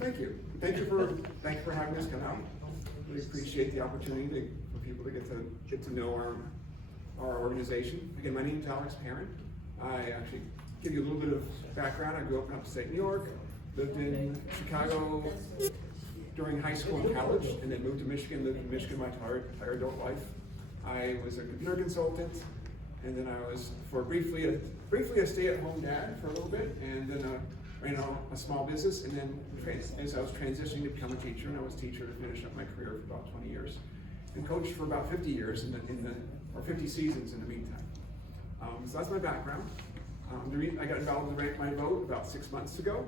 Thank you. Thank you for having us come out. We appreciate the opportunity for people to get to know our organization. Again, my name is Alex Perrin. I actually give you a little bit of background. I grew up in upstate New York, lived in Chicago during high school and college, and then moved to Michigan, lived in Michigan my entire adult life. I was a computer consultant, and then I was briefly a stay-at-home dad for a little bit, and then ran a small business, and then as I was transitioning to become a teacher, and I was a teacher to finish up my career for about 20 years, and coached for about 50 years or 50 seasons in the meantime. So that's my background. I got involved in the Rank My Vote about 6 months ago,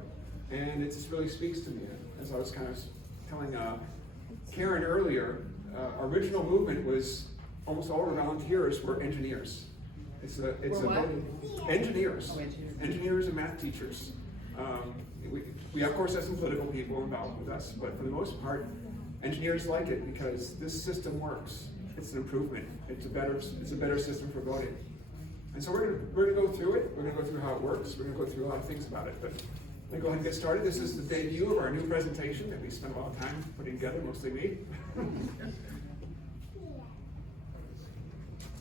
and it just really speaks to me. As I was kind of telling Karen earlier, our original movement was almost all of our volunteers were engineers. Engineers and math teachers. We of course have some political people involved with us, but for the most part, engineers like it because this system works. It's an improvement. It's a better system for voting. And so we're gonna go through it. We're gonna go through how it works. We're gonna go through a lot of things about it. But let me go ahead and get started. This is the debut of our new presentation that we spent a lot of time putting together, mostly me.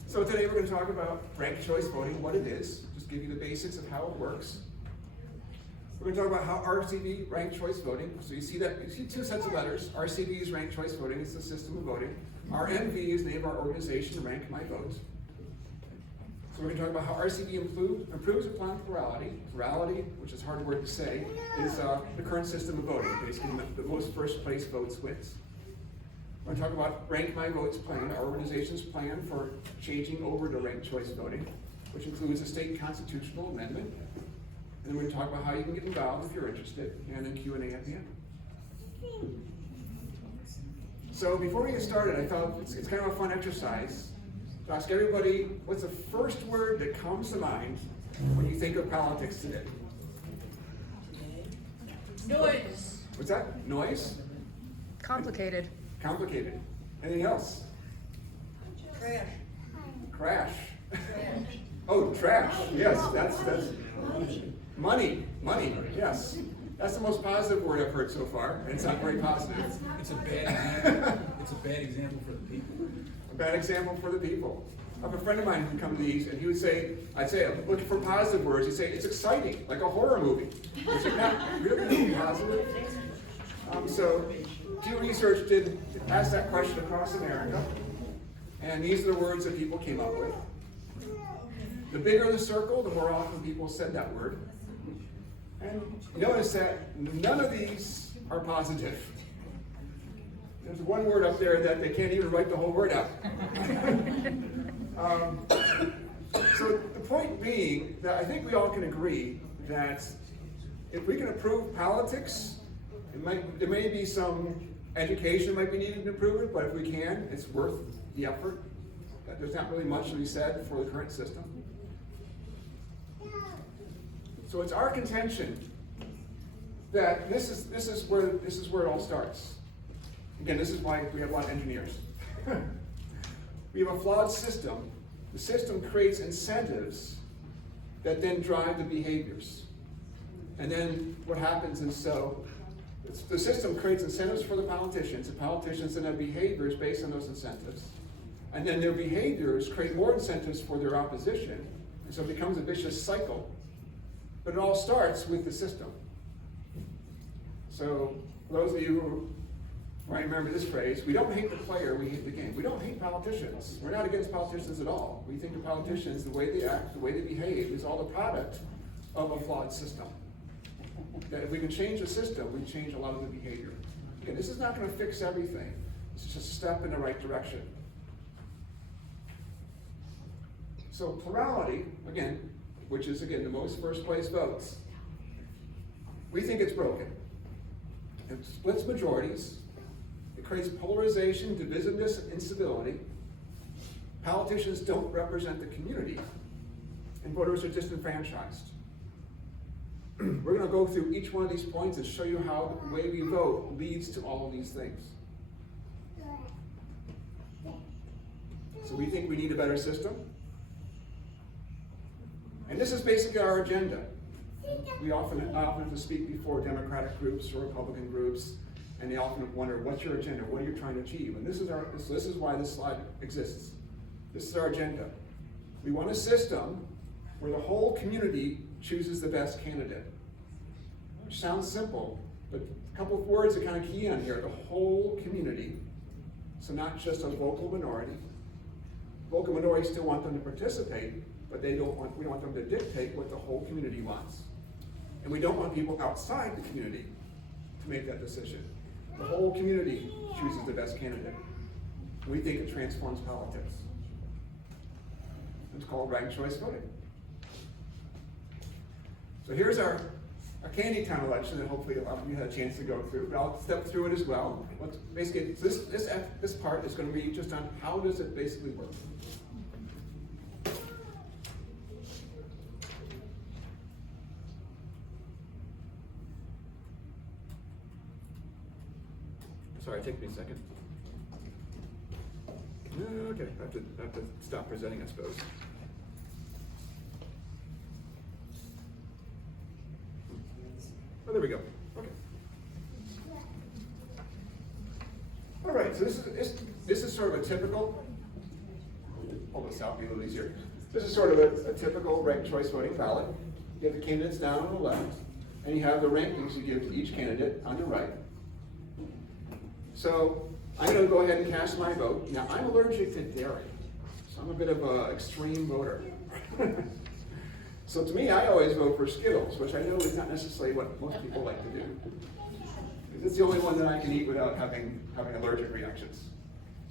So today we're going to talk about ranked choice voting, what it is, just give you the basics of how it works. We're going to talk about how RCV, ranked choice voting, so you see two sets of letters. RCV is ranked choice voting, it's the system of voting. RMV is the name of our organization, Rank My Vote. So we're going to talk about how RCV improves upon plurality. Plurality, which is a hard word to say, is the current system of voting. Basically, the most first place votes wins. We're going to talk about Rank My Vote's plan, our organization's plan for changing over to ranked choice voting, which includes a state constitutional amendment. And then we're going to talk about how you can get involved if you're interested, and then Q&A at the end. So before we get started, I thought it's kind of a fun exercise to ask everybody, what's the first word that comes to mind when you think of politics today? Noise. What's that? Noise? Complicated. Complicated. Anything else? Trash. Crash. Trash. Oh, trash. Yes, that's money. Money. Yes, that's the most positive word I've heard so far, and it's not very positive. It's a bad example. It's a bad example for the people. A bad example for the people. I have a friend of mine who would come to these, and he would say, I'd say, I'm looking for positive words. He'd say, it's exciting, like a horror movie. Is it not really positive? So, Pew Research did ask that question across America, and these are the words that people came up with. The bigger the circle, the more often people said that word. And notice that none of these are positive. There's one word up there that they can't even write the whole word out. So the point being that I think we all can agree that if we can improve politics, there may be some education might be needed to improve it, but if we can, it's worth the effort. There's not really much to be said for the current system. So it's our contention that this is where it all starts. Again, this is why we have a lot of engineers. We have a flawed system. The system creates incentives that then drive the behaviors. And then what happens is the system creates incentives for the politicians then have behaviors based on those incentives. And then their behaviors create more incentives for their opposition. And so it becomes a vicious cycle. But it all starts with the system. So for those of you who might remember this phrase, we don't hate the player, we hate the game. We don't hate politicians. We're not against politicians at all. We think the politicians, the way they act, the way they behave, is all the product of a flawed system. That if we can change the system, we change a lot of the behavior. Again, this is not going to fix everything. It's just a step in the right direction. So plurality, again, which is again the most first place votes, we think it's broken. It splits majorities. It creates polarization, divisiveness, and instability. Politicians don't represent the community, and voters are disenfranchised. We're going to go through each one of these points and show you how the way we vote leads to all of these things. So we think we need a better system. And this is basically our agenda. I often have to speak before Democratic groups or Republican groups, and they often wonder, what's your agenda? What are you trying to achieve? And this is why this slide exists. This is our agenda. We want a system where the whole community chooses the best candidate. Which sounds simple, but a couple of words that kind of key on here, the whole community. So not just a vocal minority. Vocal minorities still want them to participate, but we don't want them to dictate what the whole community wants. And we don't want people outside the community to make that decision. The whole community chooses the best candidate. We think it transforms politics. It's called ranked choice voting. So here's our Candy Town election that hopefully a lot of you had a chance to go through, but I'll step through it as well. Basically, this part is going to be just on how does it basically work. Sorry, take me a second. Okay, I have to stop presenting, I suppose. Oh, there we go. Okay. All right. So this is sort of a typical. Hold this out, be a little easier. This is sort of a typical ranked choice voting ballot. You have the candidates down on the left, and you have the rankings you give to each candidate on the right. So I'm going to go ahead and cast my vote. Now I'm allergic to dairy, so I'm a bit of an extreme voter. So to me, I always vote for Skittles, which I know is not necessarily what most people like to do. It's the only one that I can eat without having allergic reactions.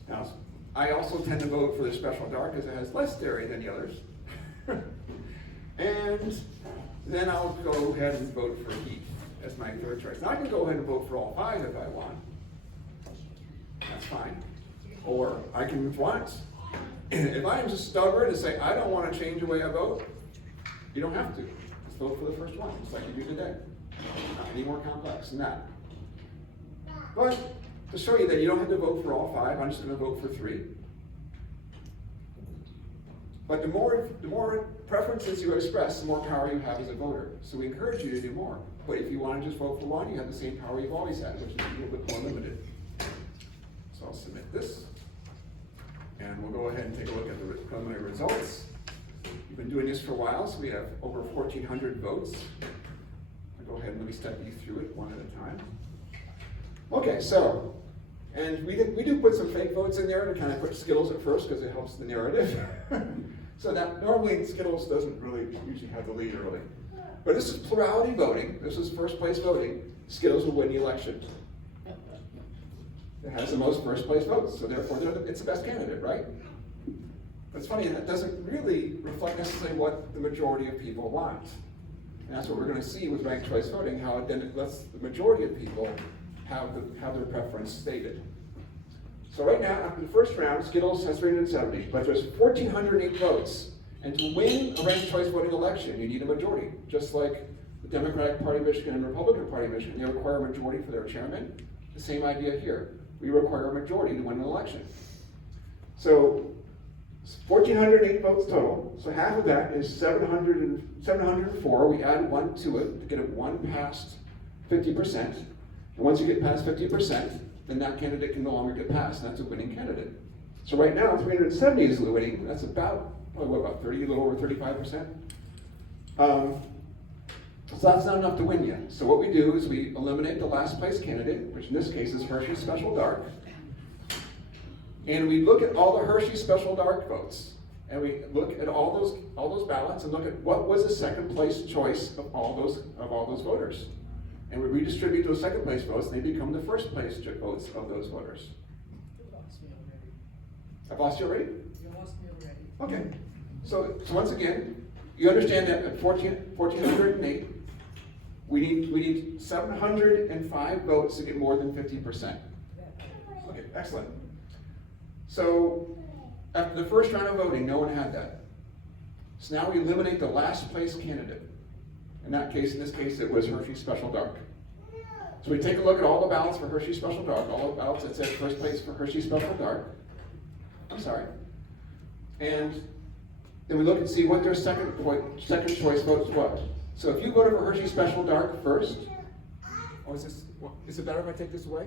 Now, I also tend to vote for the Special Dark because it has less dairy than the others. And then I'll go ahead and vote for Heat as my third choice. Now I can go ahead and vote for all five if I want. That's fine. Or I can move once. If I am just stubborn and say, I don't want to change the way I vote, you don't have to. Just vote for the first one, just like you do today. Not any more complex than that. But to show you that you don't have to vote for all five, I'm just going to vote for three. But the more preferences you express, the more power you have as a voter. So we encourage you to do more. But if you want to just vote for one, you have the same power you've always had, which is a little bit more limited. So I'll submit this. And we'll go ahead and take a look at the preliminary results. We've been doing this for a while, so we have over 1,400 votes. I'll go ahead and let me step you through it one at a time. Okay, so, and we do put some fake votes in there to kind of put Skittles at first because it helps the narrative. So that normally Skittles doesn't really usually have the lead early. But this is plurality voting. This is first place voting. Skittles will win the election. It has the most first place votes, so therefore it's the best candidate, right? But it's funny, that doesn't really reflect necessarily what the majority of people want. And that's what we're going to see with ranked choice voting, how it then lets the majority of people have their preference stated. So right now, after the first round, Skittles has 370, but there's 1,408 votes. And to win a ranked choice voting election, you need a majority. Just like the Democratic Party of Michigan and Republican Party of Michigan, they require a majority for their chairman. The same idea here. We require a majority to win an election. So 1,408 votes total. So half of that is 704. We add one to it to get it one past 50%. And once you get past 50%, then that candidate can no longer get passed, and that's a winning candidate. So right now, 370 is the winning. That's about, about 30, a little over 35%. So that's not enough to win yet. So what we do is we eliminate the last place candidate, which in this case is Hershey Special Dark. And we look at all the Hershey Special Dark votes. And we look at all those ballots and look at what was the second place choice of all those voters. And we redistribute those second place votes, and they become the first place votes of those voters. You lost me already. I've lost you already? You lost me already. Okay. So once again, you understand that at 1,408, we need 705 votes to get more than 50%. Okay, excellent. So after the first round of voting, no one had that. So now we eliminate the last place candidate. In this case, it was Hershey Special Dark. So we take a look at all the ballots for Hershey Special Dark, all the ballots that said first place for Hershey Special Dark. I'm sorry. And then we look and see what their second choice votes was. So if you voted for Hershey Special Dark first, oh, is it better if I take this away?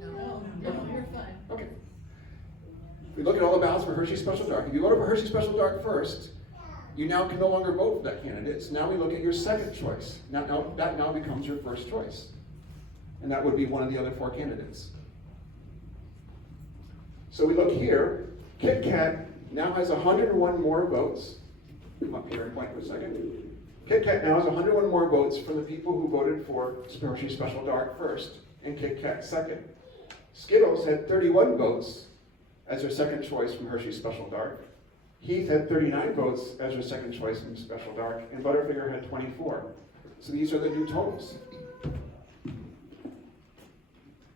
No, you're fine. Okay. We look at all the ballots for Hershey Special Dark. If you voted for Hershey Special Dark first, you now can no longer vote for that candidate. So now we look at your second choice. That now becomes your first choice. And that would be one of the other 4 candidates. So we look here, Kit Kat now has 101 more votes. Come up here and point for a second. Kit Kat now has 101 more votes from the people who voted for Hershey Special Dark first, and Kit Kat second. Skittles had 31 votes as their second choice from Hershey Special Dark. Heath had 39 votes as their second choice from Special Dark, and Butterfinger had 24. So these are the new totals.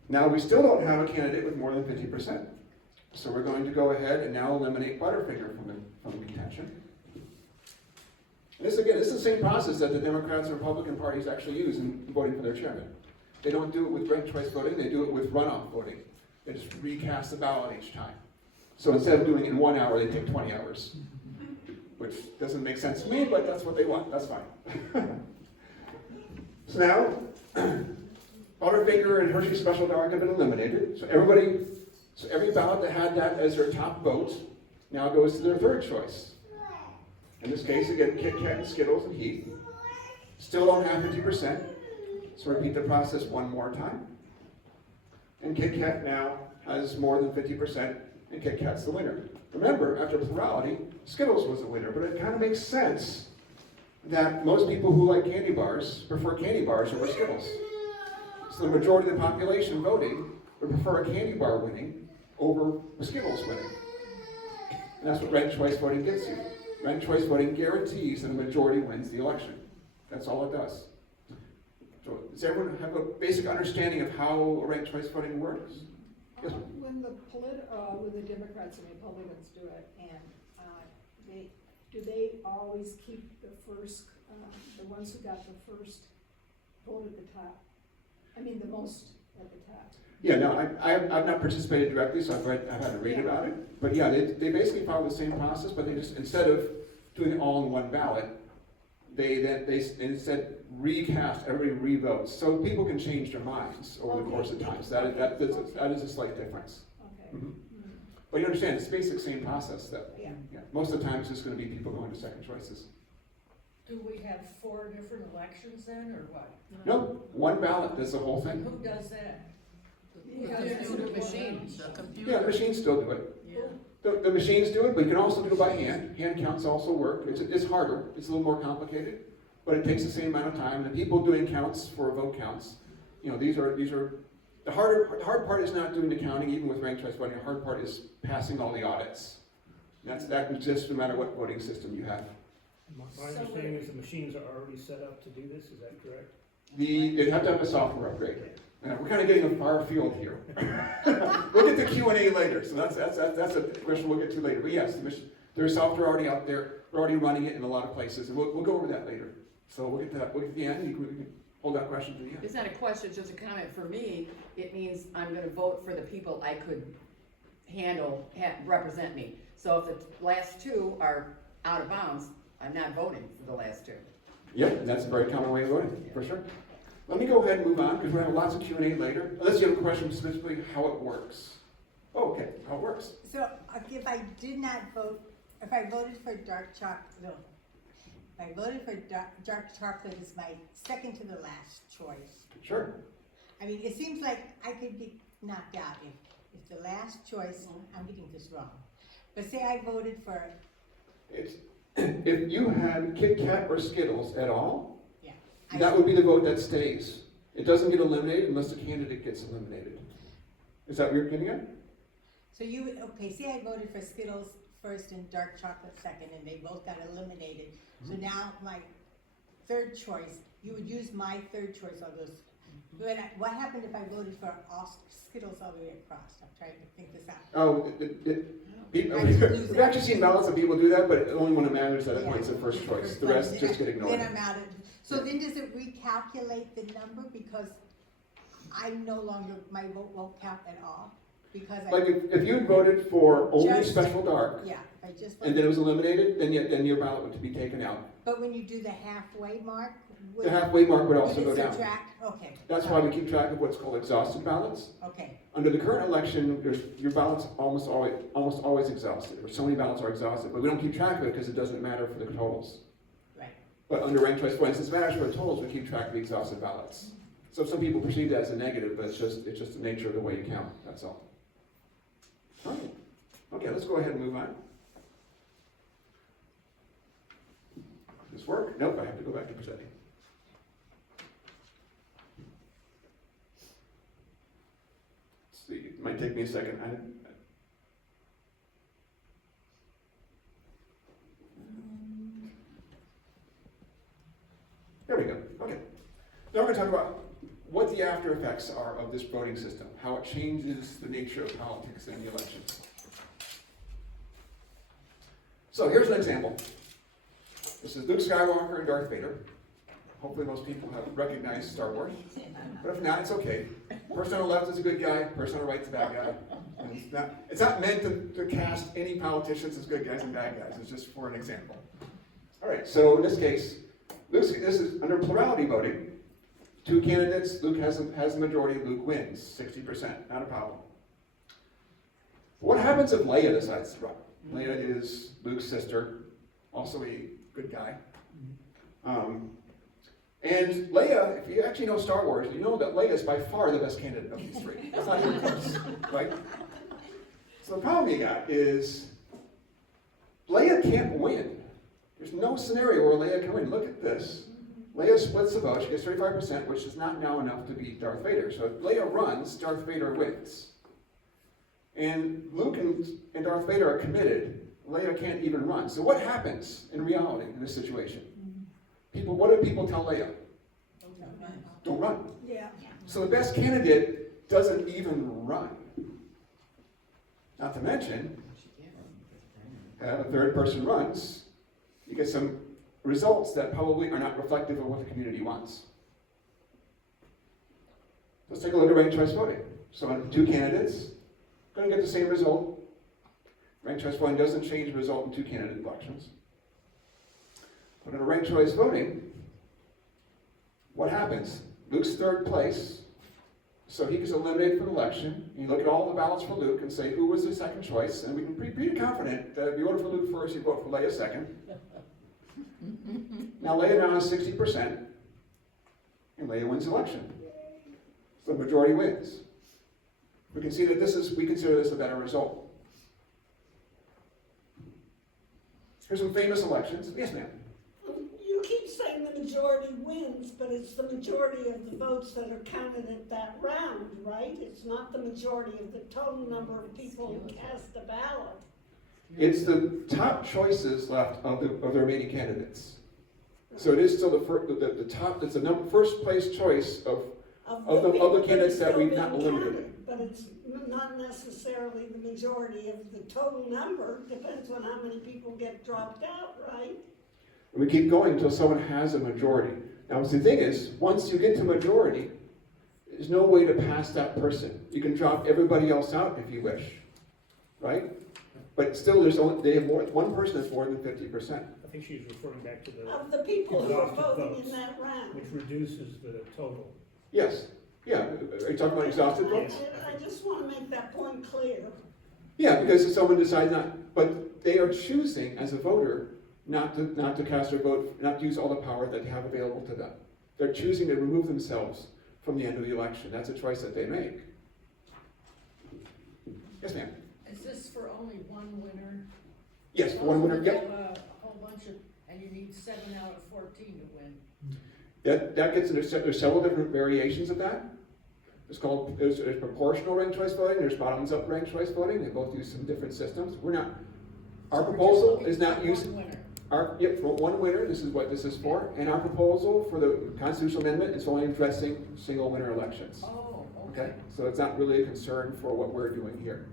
Now we still don't have a candidate with more than 50%. So we're going to go ahead and now eliminate Butterfinger from the contention. And this is the same process that the Democrats and Republican parties actually use in voting for their chairman. They don't do it with ranked choice voting, they do it with runoff voting. They just recast the ballot each time. So instead of doing it in 1 hour, they take 20 hours. Which doesn't make sense to me, but that's what they want, that's fine. So now, Butterfinger and Hershey Special Dark have been eliminated. So every ballot that had that as their top vote now goes to their third choice. In this case, again, Kit Kat and Skittles and Heath. Still don't have 50%. So repeat the process one more time. And Kit Kat now has more than 50%, and Kit Kat's the winner. Remember, after plurality, Skittles was the winner, but it kind of makes sense that most people who like candy bars prefer candy bars over Skittles. So the majority of the population voting would prefer a candy bar winning over Skittles winning. And that's what ranked choice voting gets you. Ranked choice voting guarantees that a majority wins the election. That's all it does. So does everyone have a basic understanding of how ranked choice voting works? Yes. When the Democrats and Republicans do it, and do they always keep the first, the ones who got the first vote at the top? I mean, the most at the top. Yeah, no, I've not participated directly, so I've had to read about it. But yeah, they basically follow the same process, but they just, instead of doing it all in one ballot, they instead recast, everybody re-votes. So people can change their minds over the course of time. So that is a slight difference. Okay. Mm-hmm. But you understand, it's the basic same process though. Yeah. Most of the time it's just going to be people going to second choices. Do we have 4 different elections then, or what? No, one ballot does the whole thing. Who does that? The machines, the computer. Yeah, the machines still do it. Yeah. The machines do it, but you can also do it by hand. Hand counts also work. It's harder. It's a little more complicated, but it takes the same amount of time. The people doing counts for vote counts, these are the hard part is not doing the counting, even with ranked choice voting. The hard part is passing all the audits. That exists no matter what voting system you have. My understanding is the machines are already set up to do this, is that correct? They'd have to have a software upgrade. We're kind of getting a far field here. We'll get to Q&A later, so that's a question we'll get to later. But yes, there's software already out there. We're already running it in a lot of places, and we'll go over that later. So we'll get to that. We'll get to the end. You can hold that question to the end. It's not a question, it's just a comment. For me, it means I'm gonna vote for the people I could represent me. So if the last 2 are out of bounds, I'm not voting for the last 2. Yep, and that's a very common way of voting, for sure. Let me go ahead and move on, because we're going to have lots of Q&A later. Unless you have a question specifically how it works. Oh, okay, how it works. So if I did not vote, if I voted for dark chocolate, if I voted for dark chocolate as my second to the last choice. Sure. I mean, it seems like I could be knocked out if the last choice, I'm getting this wrong. But say I voted for. If you had Kit Kat or Skittles at all, Yeah. that would be the vote that stays. It doesn't get eliminated unless the candidate gets eliminated. Is that what you're getting at? So you would, okay, say I voted for Skittles first and dark chocolate second, and they both got eliminated. So now my third choice, you would use my third choice on those. But what happened if I voted for all Skittles all the way across? I'm trying to think this out. Oh, we've actually seen ballots of people do that, but only when it matters that it points the first choice. The rest just get ignored. Then I'm out of, so then does it recalculate the number because I no longer, my vote won't count at all? Because Like if you voted for only Just- special dark, yeah, I just. and then it was eliminated, then your ballot would be taken out. But when you do the halfway mark. The halfway mark would would also it go down. subtract? Okay. That's why we keep track of what's called exhausted ballots. Okay, Under the current election, your ballot's almost always exhausted, or so many ballots are exhausted, but we don't keep track of it because it doesn't matter for the totals. right. But under ranked choice voting, since it matters for the totals, we keep track of the exhausted ballots. So some people perceive that as a negative, but it's just the nature of the way you count, that's all. All right. Okay, let's go ahead and move on. Does this work? Nope, I have to go back to presenting. Let's see, it might take me a second. There we go, okay. Now we're going to talk about what the after effects are of this voting system, how it changes the nature of politics in the elections. So here's an example. This is Luke Skywalker and Darth Vader. Hopefully most people have recognized Star Wars, but if not, it's okay. Person on the left is a good guy, person on the right is a bad guy. And it's not meant to cast any politicians as good guys and bad guys, it's just for an example. All right, so in this case, this is under plurality voting. Two candidates, Luke has the majority, Luke wins, 60%, not a problem. What happens if Leia decides to run? Leia is Luke's sister, also a good guy. And Leia, if you actually know Star Wars, you know that Leia is by far the best candidate of these three. That's not even close, right? So the problem you got is Leia can't win. There's no scenario where Leia can win. Look at this. Leia splits the vote, she gets 35%, which is not now enough to beat Darth Vader. So if Leia runs, Darth Vader wins. And Luke and Darth Vader are committed. Leia can't even run. So what happens in reality in this situation? What do people tell Leia? Don't run. Yeah. So the best candidate doesn't even run. Not to mention, a third person runs, you get some results that probably are not reflective of what the community wants. Let's take a look at ranked choice voting. So on two candidates, going to get the same result. Ranked choice voting doesn't change the result in two candidate elections. But in a ranked choice voting, what happens? Luke's third place, so he gets eliminated from the election. You look at all the ballots for Luke and say, who was the second choice? And we can be pretty confident that if you voted for Luke first, you vote for Leia second. Now Leia now has 60%, and Leia wins the election. So the majority wins. We can see that we consider this a better result. Here's some famous elections. Yes, ma'am. You keep saying the majority wins, but it's the majority of the votes that are counted at that round, right? It's not the majority of the total number of people who cast a ballot. It's the top choices left of the remaining candidates. So it is still the top. It's the first place choice of the candidates that we've not eliminated. But it's not necessarily the majority of the total number. Depends on how many people get dropped out, right? And we keep going until someone has a majority. Now, the thing is, once you get to majority, there's no way to pass that person. You can drop everybody else out if you wish, right? But still, they have one person that's more than 50%. I think she's referring back to the, Of the people who are Exhausted voting votes. in that round. which reduces the total. Yes. Yeah. Are you talking about exhausted votes? I just want to make that point clear. Yeah, because if someone decides not, but they are choosing as a voter not to cast their vote, not to use all the power that they have available to them. They're choosing to remove themselves from the end of the election. That's a choice that they make. Yes, ma'am. Is this for only one winner? Yes, one winner. You Yep. have a whole bunch of, and you need 7 out of 14 to win. That gets into there's several different variations of that. There's proportional ranked choice voting. There's bottoms up ranked choice voting. They both use some different systems. Our proposal is not using. One winner. For one winner, this is what this is for, and our proposal for the constitutional amendment is only addressing single winner elections. Oh, Okay, so it's not really a concern for what we're doing here.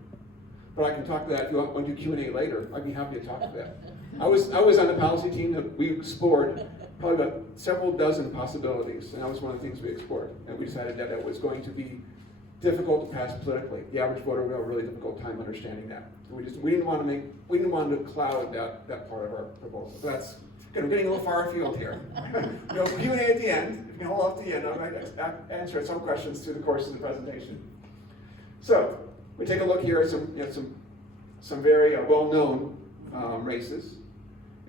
But I can talk to that if you want to do Q&A later. I'd be happy to talk to that. I was on the policy team that we explored probably about several dozen possibilities, and that was one of the things we explored. And we decided that it was going to be difficult to pass politically. The average voter will have a really difficult time understanding that. So we didn't want to cloud that part of our proposal. So that's good. I'm getting a little far afield here. Q&A at the end. If you can hold off to the end, I might answer some questions through the course of the presentation. So we take a look here at some very well-known races.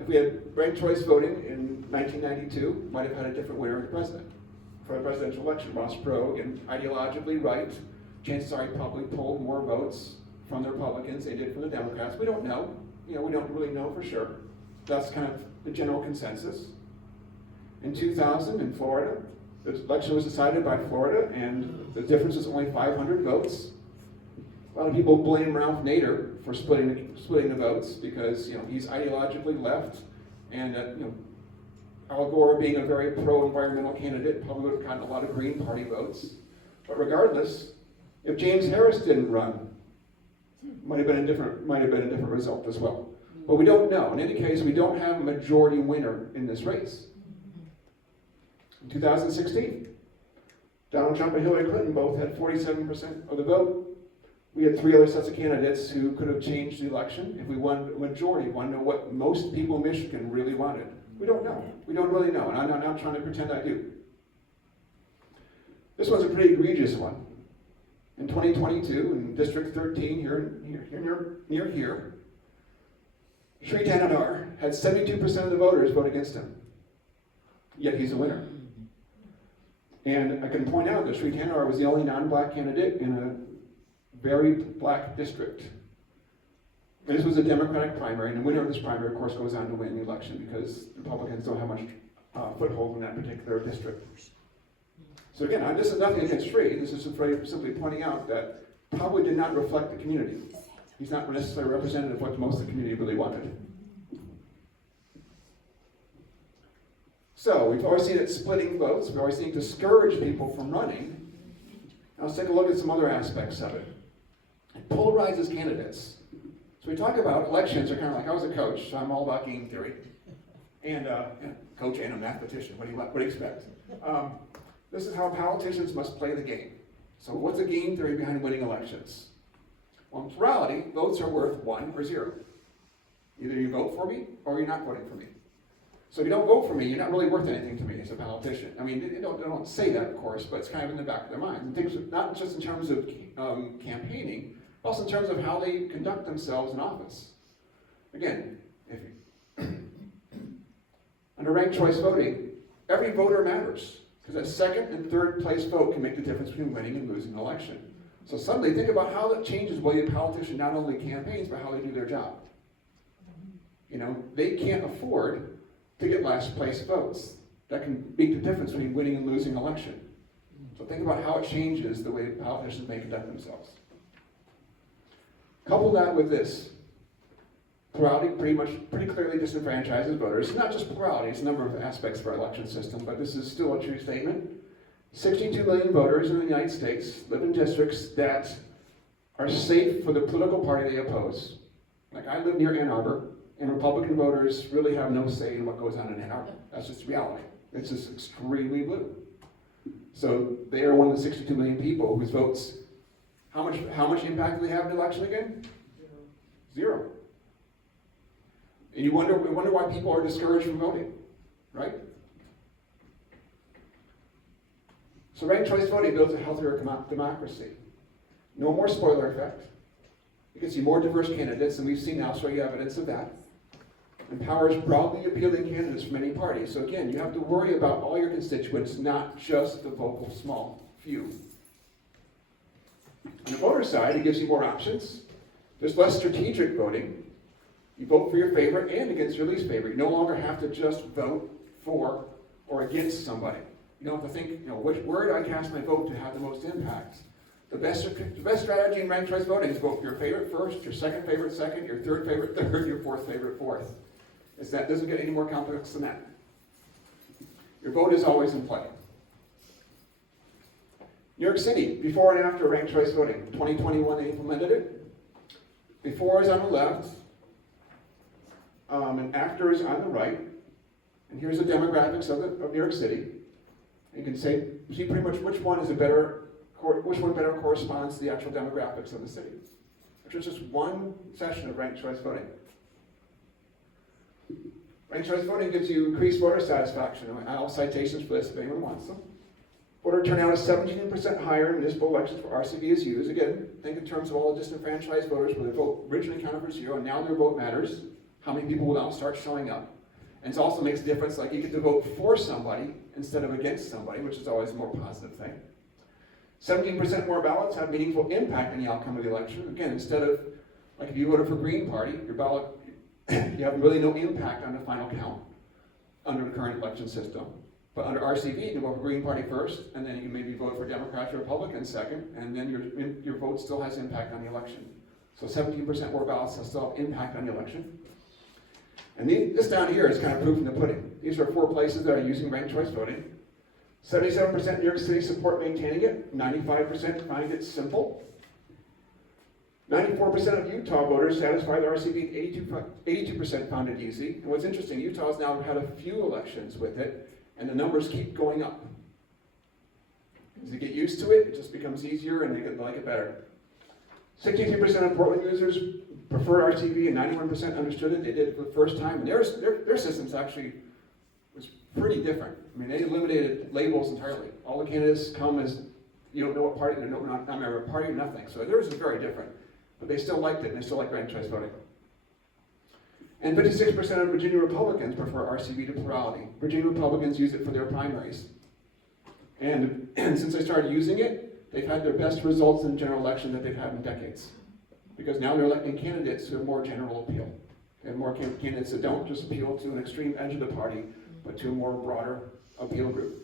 If we had ranked choice voting in 1992, might have had a different winner as president. For the presidential election, Ross Perot, again, ideologically right, chances are he probably pulled more votes from the Republicans than he did from the Democrats. We don't know. We don't really know for sure. That's kind of the general consensus. In 2000 in Florida, the election was decided by Florida, and the difference was only 500 votes. A lot of people blame Ralph Nader for splitting the votes because he's ideologically left, and Al Gore, being a very pro-environmental candidate, probably would have gotten a lot of Green Party votes. But regardless, if James Harris didn't run, might have been a different result as well. But we don't know. In any case, we don't have a majority winner in this race. In 2016, Donald Trump and Hillary Clinton both had 47% of the vote. We had 3 other sets of candidates who could have changed the election if we won a majority. We want to know what most people in Michigan really wanted. We don't know. We don't really know, and I'm not trying to pretend I do. This one's a pretty egregious one. In 2022, in District 13, near here, Sri Tananar had 72% of the voters vote against him. Yet he's a winner. And I can point out that Sri Tananar was the only non-black candidate in a very black district. And this was a Democratic primary, and the winner of this primary, of course, goes on to win the election because Republicans don't have much foothold in that particular district. So again, this is nothing against Sri. This is simply pointing out that probably did not reflect the community. He's not necessarily representative of what most of the community really wanted. So we've always seen it splitting votes. We've always seen it discourage people from running. Now let's take a look at some other aspects of it. It polarizes candidates. So we talk about elections are kind of like, I was a coach, so I'm all about game theory. And coach and a mathematician, what do you expect? This is how politicians must play the game. So what's the game theory behind winning elections? Well, in plurality, votes are worth 1 or 0. Either you vote for me or you're not voting for me. So if you don't vote for me, you're not really worth anything to me as a politician. I mean, they don't say that, of course, but it's kind of in the back of their minds. And things, not just in terms of campaigning, but also in terms of how they conduct themselves in office. Again, under ranked choice voting, every voter matters, because that second and third place vote can make the difference between winning and losing an election. So suddenly think about how that changes the way a politician not only campaigns, but how they do their job. They can't afford to get last place votes. That can make the difference between winning and losing an election. So think about how it changes the way politicians may conduct themselves. Couple that with this. Plurality pretty clearly disenfranchises voters. Not just plurality, it's a number of aspects of our election system, but this is still a true statement. 62 million voters in the United States live in districts that are safe for the political party they oppose. Like I live near Ann Arbor, and Republican voters really have no say in what goes on in Ann Arbor. That's just reality. It's just extremely blue. So they are one of the 62 million people whose votes, how much impact do they have in the election again? 0. And you wonder why people are discouraged from voting, right? So ranked choice voting builds a healthier democracy. No more spoiler effect. You can see more diverse candidates, and we've seen elsewhere evidence of that. Empowers broadly appealing candidates from any party. So again, you have to worry about all your constituents, not just the vocal small few. On the voter side, it gives you more options. There's less strategic voting. You vote for your favorite and against your least favorite. You no longer have to just vote for or against somebody. You don't have to think, where do I cast my vote to have the most impact? The best strategy in ranked choice voting is vote for your favorite first, your second favorite second, your third favorite third, your fourth favorite fourth. That doesn't get any more complex than that. Your vote is always in play. New York City, before and after ranked choice voting. 2021 they implemented it. Before is on the left, and after is on the right. And here's the demographics of New York City. You can see pretty much which one is a better which one better corresponds to the actual demographics of the city. Which is just one session of ranked choice voting. Ranked choice voting gives you increased voter satisfaction. I'll have citations for this if anyone wants them. Voter turnout is 17% higher in municipal elections for RCVSUs. Again, think in terms of all the disenfranchised voters where their vote originally counted for 0, and now their vote matters. How many people will now start showing up? And it also makes a difference, like you get to vote for somebody instead of against somebody, which is always a more positive thing. 17% more ballots have meaningful impact on the outcome of the election. Again, instead of, like if you voted for Green Party, your ballot, you have really no impact on the final count under the current election system. But under RCV, you can vote for Green Party first, and then you can maybe vote for Democrats or Republicans second, and then your vote still has impact on the election. So 17% more ballots still have impact on the election. And this down here is kind of proof in the pudding. These are 4 places that are using ranked choice voting. 77% of New York City support maintaining it. 95% find it simple. 94% of Utah voters satisfy the RCV. 82% found it easy. And what's interesting, Utah's now had a few elections with it, and the numbers keep going up. As you get used to it, it just becomes easier and they like it better. 63% of Portland users prefer RCV and 91% understood it. They did it for the first time. And their systems actually was pretty different. I mean, they eliminated labels entirely. All the candidates come as, you don't know what party, they're not a member of a party or nothing. So theirs is very different. But they still liked it, and they still like ranked choice voting. And 56% of Virginia Republicans prefer RCV to plurality. Virginia Republicans use it for their primaries. And since they started using it, they've had their best results in the general election that they've had in decades. Because now they're electing candidates who have more general appeal. They have more candidates that don't just appeal to an extreme edge of the party, but to a more broader appeal group.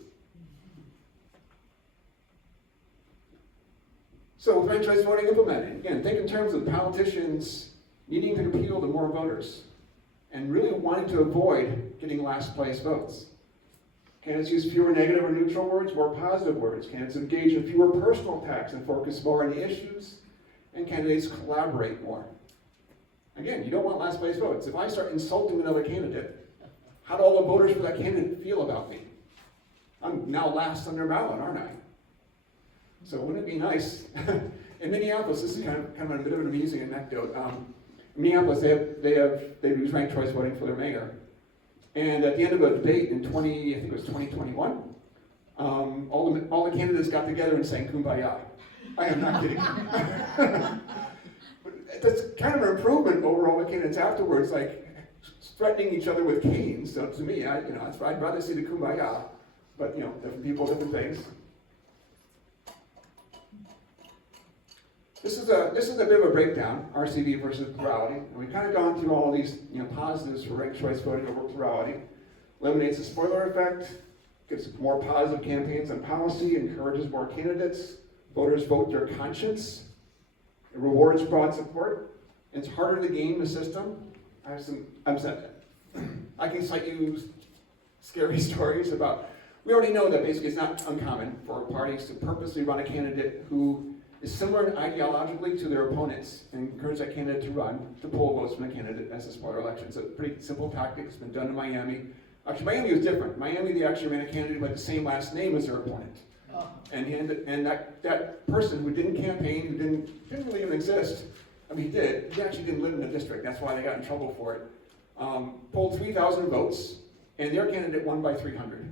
So with ranked choice voting implemented, again, think in terms of politicians needing to appeal to more voters and really wanting to avoid getting last place votes. Candidates use fewer negative or neutral words, more positive words. Candidates engage in fewer personal attacks and focus more on the issues. And candidates collaborate more. Again, you don't want last place votes. If I start insulting another candidate, how do all the voters for that candidate feel about me? I'm now last on their ballot, aren't I? So wouldn't it be nice? In Minneapolis, this is kind of a bit of an amusing anecdote. In Minneapolis, they use ranked choice voting for their mayor. And at the end of a debate in 2021, all the candidates got together and sang Kumbaya. I am not kidding. But that's kind of an improvement over all the candidates afterwards, like threatening each other with canes. So to me, I'd rather see the Kumbaya, but different people, different things. This is a bit of a breakdown, RCV versus plurality. And we've kind of gone through all these positives for ranked choice voting over plurality. Eliminates the spoiler effect, gives more positive campaigns on policy, encourages more candidates, voters vote their conscience, it rewards broad support. It's harder to game the system. I can cite you scary stories about, we already know that basically it's not uncommon for parties to purposely run a candidate who is similar ideologically to their opponents and encourage that candidate to run to pull votes from the candidate as a spoiler election. It's a pretty simple tactic. It's been done in Miami. Actually, Miami was different. Miami, they actually ran a candidate with the same last name as their opponent. And that person who didn't campaign, who didn't really even exist, he did. He actually didn't live in the district. That's why they got in trouble for it. Pulled 3,000 votes, and their candidate won by 300.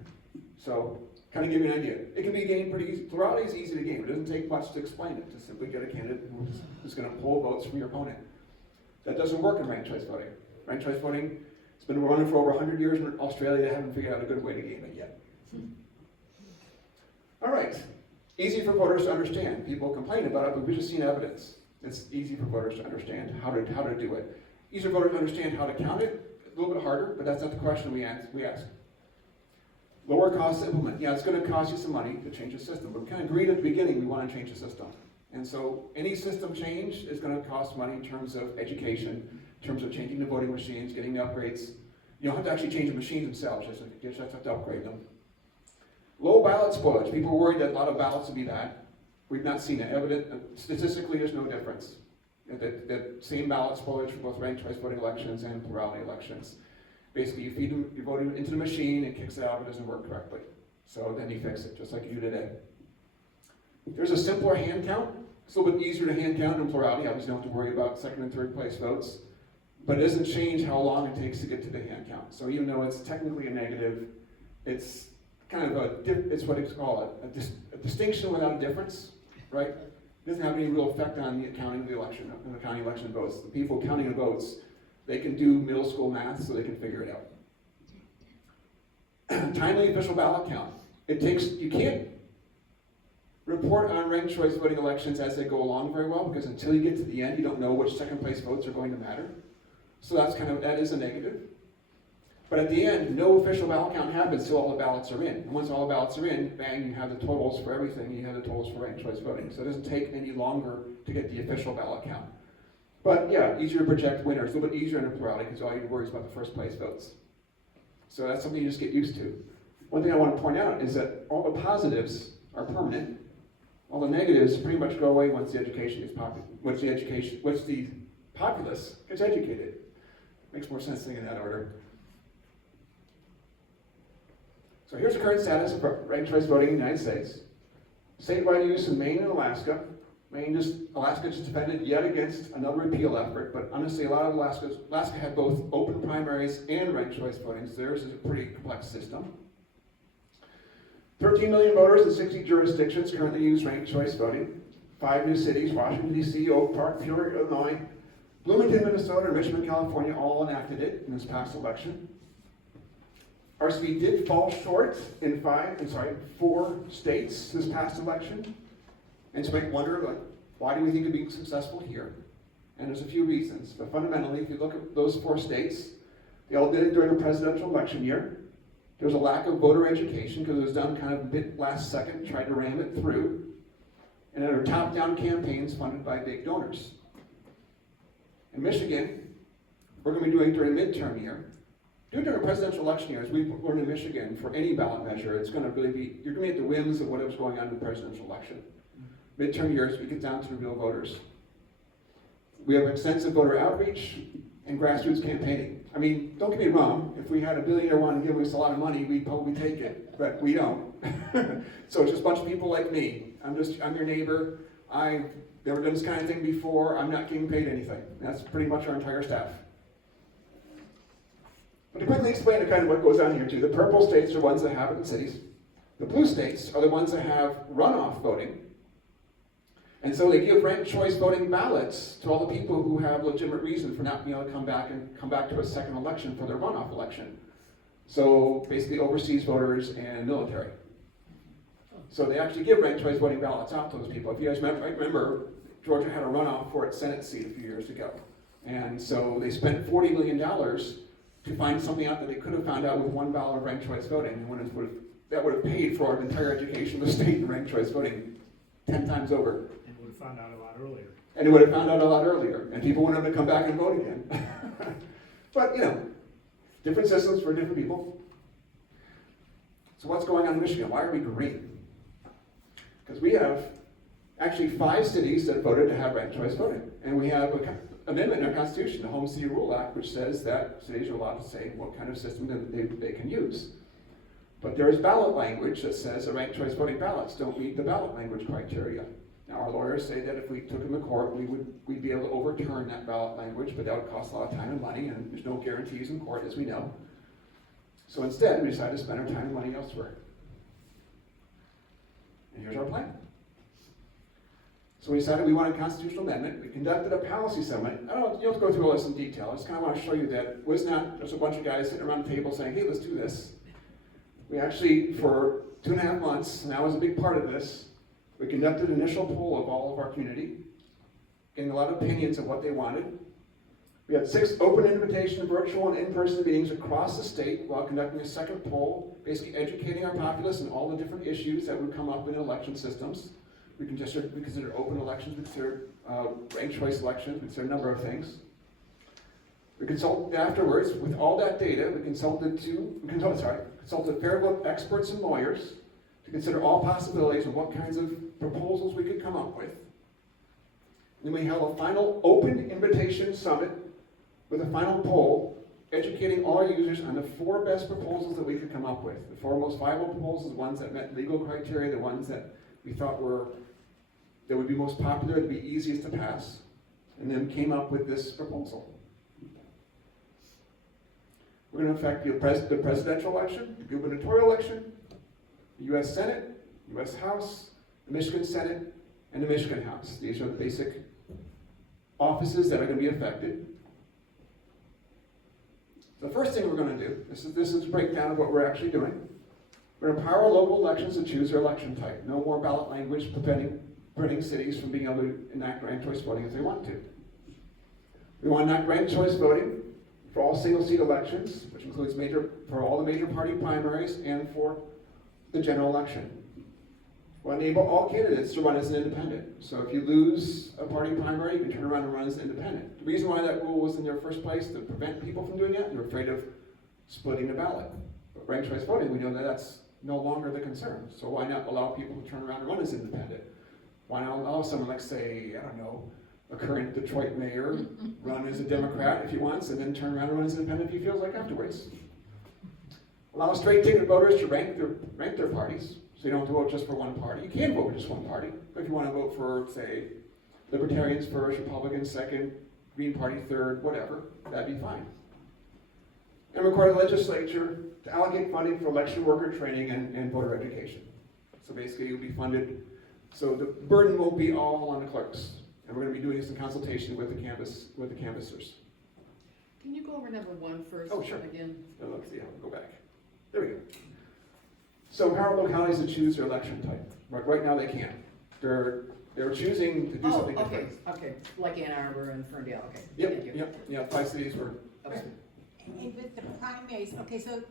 So, kind of give you an idea. It can be gained pretty easy. Plurality is easy to gain. It doesn't take much to explain it, to simply get a candidate who's going to pull votes from your opponent. That doesn't work in ranked choice voting. Ranked choice voting, it's been running for over 100 years in Australia. They haven't figured out a good way to game it yet. All right. Easy for voters to understand. People complain about it, but we've just seen evidence. It's easy for voters to understand how to do it. Easier for voters to understand how to count it. A little bit harder, but that's not the question we ask. Lower cost to implement. Yeah, it's going to cost you some money to change the system, but we kind of agreed at the beginning we want to change the system. And so any system change is going to cost money in terms of education, in terms of changing the voting machines, getting the upgrades. You don't have to actually change the machines themselves, you just have to upgrade them. Low ballot spoilage. People are worried that a lot of ballots will be bad. We've not seen it. Statistically, there's no difference. The same ballot spoilage for both ranked choice voting elections and plurality elections. Basically, you feed them, you vote it into the machine, it kicks it out if it doesn't work correctly. So then you fix it, just like you do today. There's a simpler hand count. It's a little bit easier to hand count in plurality. Obviously, you don't have to worry about second and third place votes. But it doesn't change how long it takes to get to the hand count. So even though it's technically a negative, it's kind of it's what it's called, a distinction without a difference, right? It doesn't have any real effect on the accounting of the election, on the counting election votes. The people counting the votes, they can do middle school math so they can figure it out. Timely official ballot count. You can't report on ranked choice voting elections as they go along very well, because until you get to the end, you don't know which second place votes are going to matter. So that is a negative. But at the end, no official ballot count happens until all the ballots are in. And once all the ballots are in, bang, you have the totals for everything. You have the totals for ranked choice voting. So it doesn't take any longer to get the official ballot count. But yeah, easier to project winners. A little bit easier in a plurality because all you worry is about the first place votes. So that's something you just get used to. One thing I want to point out is that all the positives are permanent. All the negatives pretty much go away once the education is popular. Once the populace gets educated. Makes more sense thinking in that order. So here's the current status of ranked choice voting in the United States. Statewide use in Maine and Alaska. Alaska just defended yet against another repeal effort, but honestly, a lot of Alaska had both open primaries and ranked choice voting, so theirs is a pretty complex system. 13 million voters in 60 jurisdictions currently use ranked choice voting. 5 new cities, Washington, D.C., Oak Park, Peoria, Illinois, Bloomington, Minnesota, and Richmond, California all enacted it in this past election. Our speed did fall short in 4 states this past election. And so you might wonder, like, why do we think of being successful here? And there's a few reasons. But fundamentally, if you look at those 4 states, they all did it during the presidential election year. There was a lack of voter education because it was done kind of a bit last second, tried to ram it through. And there were top-down campaigns funded by big donors. In Michigan, we're going to be doing during midterm year. During a presidential election year, as we learned in Michigan, for any ballot measure, it's going to really be, you're going to be at the whims of whatever's going on in the presidential election. Midterm years, we get down to the real voters. We have extensive voter outreach and grassroots campaigning. I mean, don't get me wrong, if we had a billionaire wanting to give us a lot of money, we'd probably take it, but we don't. So it's just a bunch of people like me. I'm your neighbor. I've never done this kind of thing before. I'm not getting paid anything. That's pretty much our entire staff. But to quickly explain kind of what goes on here too, the purple states are ones that have it in cities. The blue states are the ones that have runoff voting. And so they give ranked choice voting ballots to all the people who have legitimate reason for not being able to come back to a second election for their runoff election. So basically overseas voters and military. So they actually give ranked choice voting ballots out to those people. If you guys remember, Georgia had a runoff for its Senate seat a few years ago. And so they spent $40 million to find something out that they could have found out with $1 of ranked choice voting. And that would have paid for our entire education of the state in ranked choice voting 10 times over. And would have found out a lot earlier. And it would have found out a lot earlier. And people wouldn't have to come back and vote again. But, different systems for different people. So what's going on in Michigan? Why are we green? Because we have actually 5 cities that voted to have ranked choice voting. And we have an amendment in our Constitution, the Home City Rule Act, which says that cities are allowed to say what kind of system they can use. But there is ballot language that says the ranked choice voting ballots don't meet the ballot language criteria. Now our lawyers say that if we took them to court, we'd be able to overturn that ballot language, but that would cost a lot of time and money, and there's no guarantees in court, as we know. So instead, we decided to spend our time and money elsewhere. And here's our plan. So we decided we wanted a constitutional amendment. We conducted a policy summit. You don't have to go through all this in detail. I just kind of want to show you that it was not just a bunch of guys sitting around the table saying, hey, let's do this. We actually, for 2.5 months, and I was a big part of this, we conducted an initial poll of all of our community, getting a lot of opinions of what they wanted. We had 6 open invitation, virtual, and in-person meetings across the state while conducting a second poll, basically educating our populace on all the different issues that would come up in election systems. We consider open elections, we consider ranked choice elections, we consider a number of things. We consulted afterwards, with all that data, we consulted fair vote experts and lawyers to consider all possibilities of what kinds of proposals we could come up with. Then we held a final open invitation summit with a final poll, educating all users on the 4 best proposals that we could come up with. The 4 most viable proposals, the ones that met legal criteria, the ones that we thought were that would be most popular, that would be easiest to pass, and then came up with this proposal. We're going to affect the presidential election, the gubernatorial election, the U.S. Senate, U.S. House, the Michigan Senate, and the Michigan House. These are the basic offices that are going to be affected. The first thing we're going to do, this is a breakdown of what we're actually doing. We're going to empower local elections to choose their election type. No more ballot language preventing cities from being able to enact ranked choice voting if they want to. We want to enact ranked choice voting for all single-seat elections, which includes for all the major party primaries and for the general election. We'll enable all candidates to run as an independent. So if you lose a party primary, you can turn around and run as an independent. The reason why that rule was in their first place, to prevent people from doing that, they're afraid of splitting the ballot. But ranked choice voting, we know that that's no longer the concern. So why not allow people to turn around and run as independent? Why not allow someone like, say, I don't know, a current Detroit mayor run as a Democrat if he wants, and then turn around and run as independent if he feels like afterwards? Allow straight ticket voters to rank their parties, so you don't have to vote just for one party. You can vote for just one party, but if you want to vote for, say, Libertarians first, Republicans second, Green Party third, whatever, that'd be fine. And require the legislature to allocate funding for election worker training and voter education. So basically, you'll be funded, so the burden won't be all on the clerks. And we're going to be doing this in consultation with the canvassers. Can you go over number 1 first? Oh, sure. Again. Let's see how we go back. There we go. So empower localities to choose their election type. Right now they can't. They're choosing to do something different. Okay, like Ann Arbor and Ferndale, okay. Thank you. Yep, 5 cities were. Okay. And with the primaries, okay, so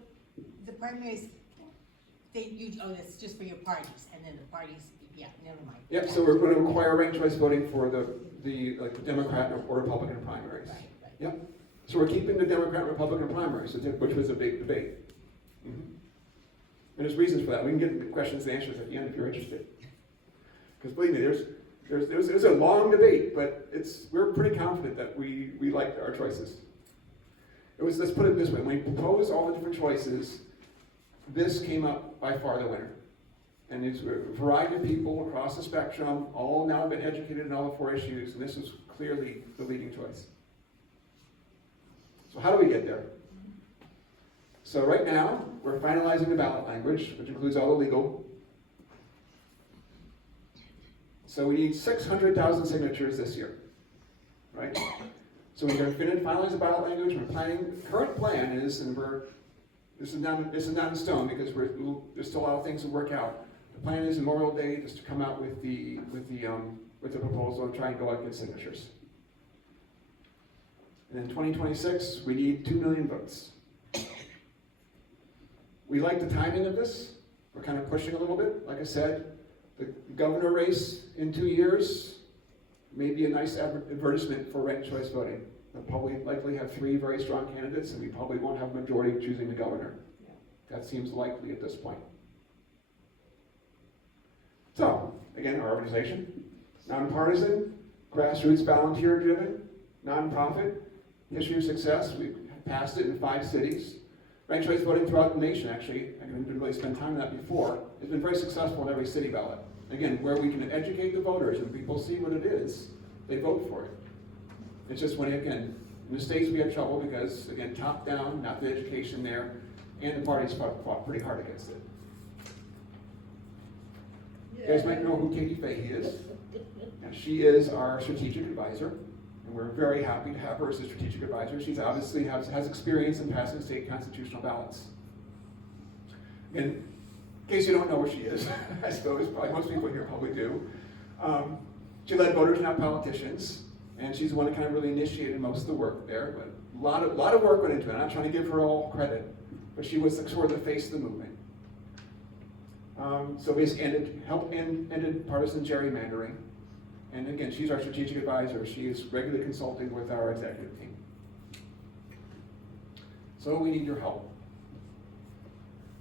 the primaries, that's just for your parties, and then the parties, yeah, never mind. Yep, so we're going to require ranked choice voting for the Democrat or Republican primaries. Right. Yep. So we're keeping the Democrat and Republican primaries, which was a big debate. Mm-hmm. And there's reasons for that. We can get the questions and answers at the end if you're interested. Because believe me, there's a long debate, but we're pretty confident that we liked our choices. Let's put it this way, when we proposed all the different choices, this came up by far the winner. And it's a variety of people across the spectrum, all now been educated in all the 4 issues, and this is clearly the leading choice. So how do we get there? So right now, we're finalizing the ballot language, which includes all the legal. So we need 600,000 signatures this year, right? So we're going to finalize the ballot language. We're planning. Current plan is, and this is not in stone because there's still a lot of things to work out. The plan is Memorial Day just to come out with the proposal and try and go out and get signatures. And in 2026, we need 2 million votes. We like the timing of this. We're kind of pushing a little bit. Like I said, the governor race in 2 years may be a nice advertisement for ranked choice voting. We'll probably likely have 3 very strong candidates, and we probably won't have a majority choosing the governor. That seems likely at this point. So, again, our organization, nonpartisan, grassroots, volunteer-driven, nonprofit, history of success. We've passed it in 5 cities. Ranked choice voting throughout the nation, actually, I didn't really spend time on that before, has been very successful in every city ballot. Again, where we can educate the voters and people see what it is, they vote for it. It's just when, again, in the states we have trouble because, again, top down, not the education there, and the parties fought pretty hard against it. You guys might know who Katie Fahey is. Now, she is our strategic advisor, and we're very happy to have her as a strategic advisor. She's obviously has experience in passing state constitutional ballots. And in case you don't know where she is, I suppose probably most people here probably do. She led Voters Not Politicians, and she's the one that kind of really initiated most of the work there. But a lot of work went into it. I'm not trying to give her all credit, but she was sort of the face of the movement. So basically ended partisan gerrymandering. And again, she's our strategic advisor. She is regularly consulting with our executive team. So we need your help.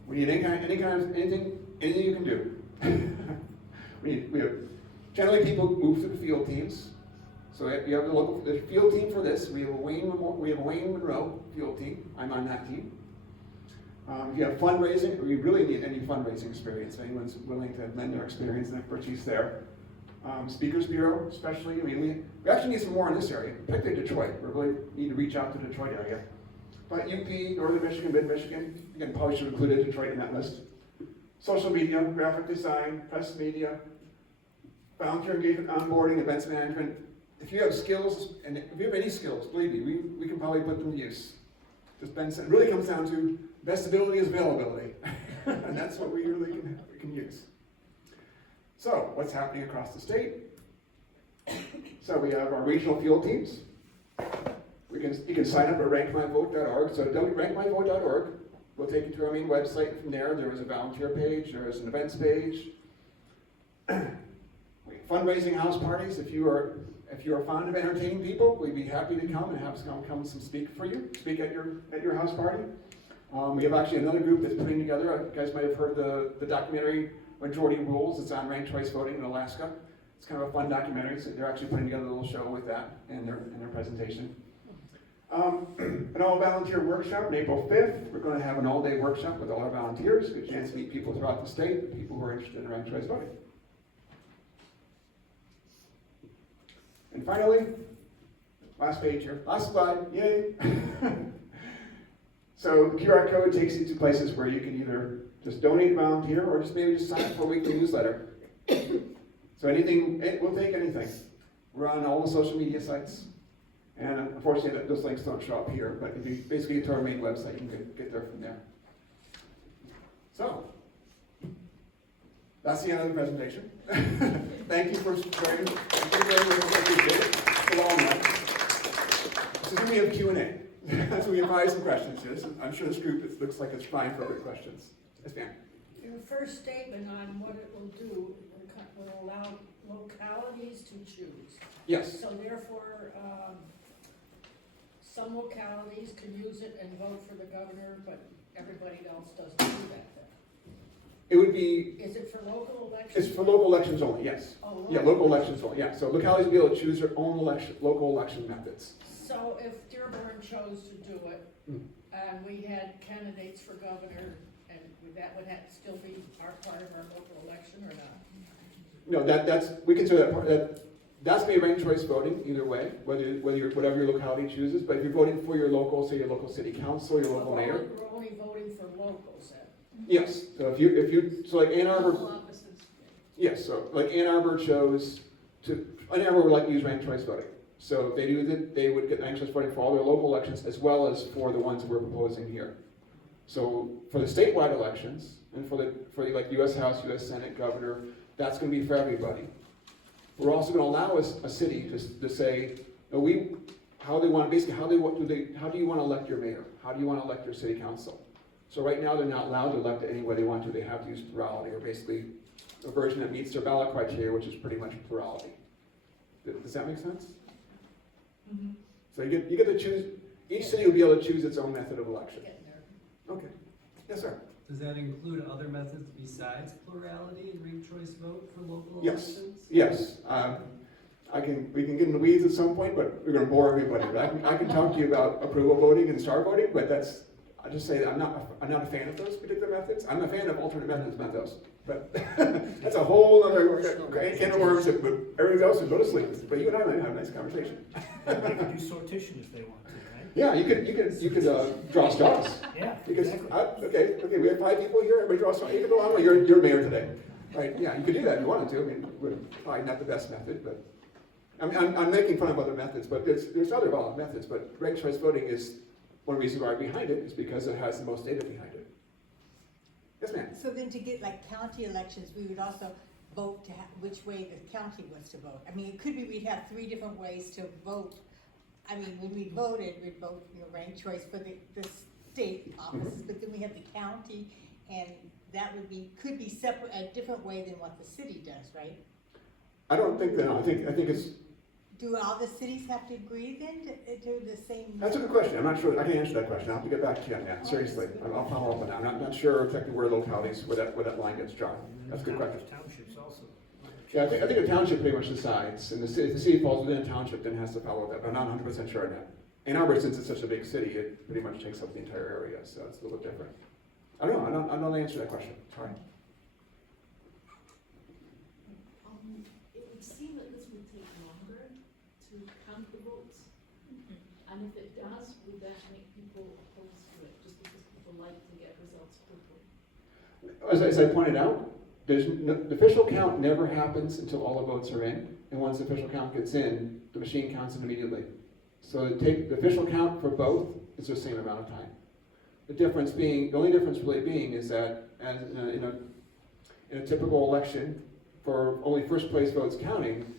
We need anything you can do. we have generally people move to the field teams. So you have the field team for this. We have a Wayne Monroe field team. I'm on that team. If you have fundraising, or you really need any fundraising experience, if anyone's willing to lend their experience and expertise there. Speakers Bureau especially, I mean, we actually need some more in this area, particularly Detroit. We really need to reach out to the Detroit area. But UP, Northern Michigan, Mid-Michigan, again, probably should have included Detroit in that list. Social media, graphic design, press media, volunteer engagement, onboarding, events management. If you have skills, and if you have any skills, believe me, we can probably put them to use. Just Ben said, it really comes down to best ability is availability. And that's what we really can use. So, what's happening across the state? So we have our regional field teams. You can sign up at rankmyvote.org. So rankmyvote.org will take you to our main website. From there, there is a volunteer page, there is an events page. Fundraising house parties. If you are fond of entertaining people, we'd be happy to come and have some come speak at your house party. We have actually another group that's putting together. You guys might have heard the documentary Majority Rules. It's on ranked choice voting in Alaska. It's kind of a fun documentary. So they're actually putting together a little show with that in their presentation. An all-volunteer workshop on April 5th. We're going to have an all-day workshop with all our volunteers. Good chance to meet people throughout the state, people who are interested in ranked choice voting. And finally, last page here, last slide, yay! So the QR code takes you to places where you can either just donate, volunteer, or maybe sign up for a weekly newsletter. So anything, we'll take anything. We're on all the social media sites. And unfortunately, those links don't show up here, but if you basically get to our main website, you can get there from there. So, that's the end of the presentation. Thank you for joining. It's a long night. So then we have Q&A. So we have probably some questions. Yes? I'm sure this group looks like it's fine for other questions. Yes, ma'am. Your first statement on what it will do will allow localities to choose. Yes. So therefore, some localities can use it and vote for the governor, but everybody else doesn't do that then. It would be. Is it for local elections? It's for local elections only. Yes. Oh, Yeah, local elections only. Yeah. So localities will be able to choose their own local election methods. So if Dearborn chose to do it, and we had candidates for governor, and that would still be part of our local election or not? No, we consider that part. That's going to be ranked choice voting either way, whatever your locality chooses. But if you're voting for your local, say your local city council, your local mayor. We're only voting for locals then? Yes. So so like Ann Arbor. Yes. So like Ann Arbor Ann Arbor would like to use ranked choice voting. So if they do that, they would get ranked choice voting for all their local elections as well as for the ones we're proposing here. So for the statewide elections and for the like U.S. House, U.S. Senate, governor, that's going to be for everybody. We're also going to allow a city to say, how do you want to elect your mayor? How do you want to elect your city council? So right now they're not allowed to elect it any way they want to. They have to use plurality, or basically a version that meets their ballot criteria, which is pretty much plurality. Does that make sense? Mm-hmm. So you get to choose. Each city will be able to choose its own method of election. Getting there. Okay. Yes, sir. Does that include other methods besides plurality and ranked choice vote for local Yes. elections? Yes. We can get in the weeds at some point, but we're going to bore everybody. I can talk to you about approval voting and star voting, but I'll just say that I'm not a fan of those particular methods. I'm a fan of alternate methods, but that's a whole other can of worms. But everybody else would go to sleep. But you and I might have a nice conversation. They could do sortition if they want to, right? Yeah, you could draw straws. Yeah, Because exactly. okay, we have 5 people here. Everybody draws straws. You can go on. Well, you're mayor today, right? Yeah, you could do that if you wanted to. I mean, we're probably not the best method, but I'm making fun of other methods. But there's other valid methods. But ranked choice voting is one reason why behind it is because it has the most data behind it. Yes, ma'am. So then to get like county elections, we would also vote to which way the county was to vote. I mean, it could be we'd have 3 different ways to vote. I mean, when we voted, we'd vote, ranked choice for the state offices, but then we have the county, and that could be separate, a different way than what the city does, right? I don't think that. No, I think it's. Do all the cities have to agree then to do the same? That's a good question. I'm not sure. I can answer that question. I'll have to get back to you on that. Seriously, I'll follow up on that. I'm not sure exactly where localities where that line gets drawn. That's a good question. Townships also. Yeah, I think the township pretty much decides, and if the city falls within a township, then it has to follow that. But I'm not 100% sure on that. Ann Arbor, since it's such a big city, it pretty much takes up the entire area, so it's a little bit different. I don't know. I don't know the answer to that question. Sorry. It would seem to count the votes? And if it does, would that make people opposed to it, just because people like to get results quickly? As I pointed out, the official count never happens until all the votes are in, and once the official count gets in, the machine counts it immediately. So the official count for both is the same amount of time. The only difference really being is that in a typical election, for only first place votes counting,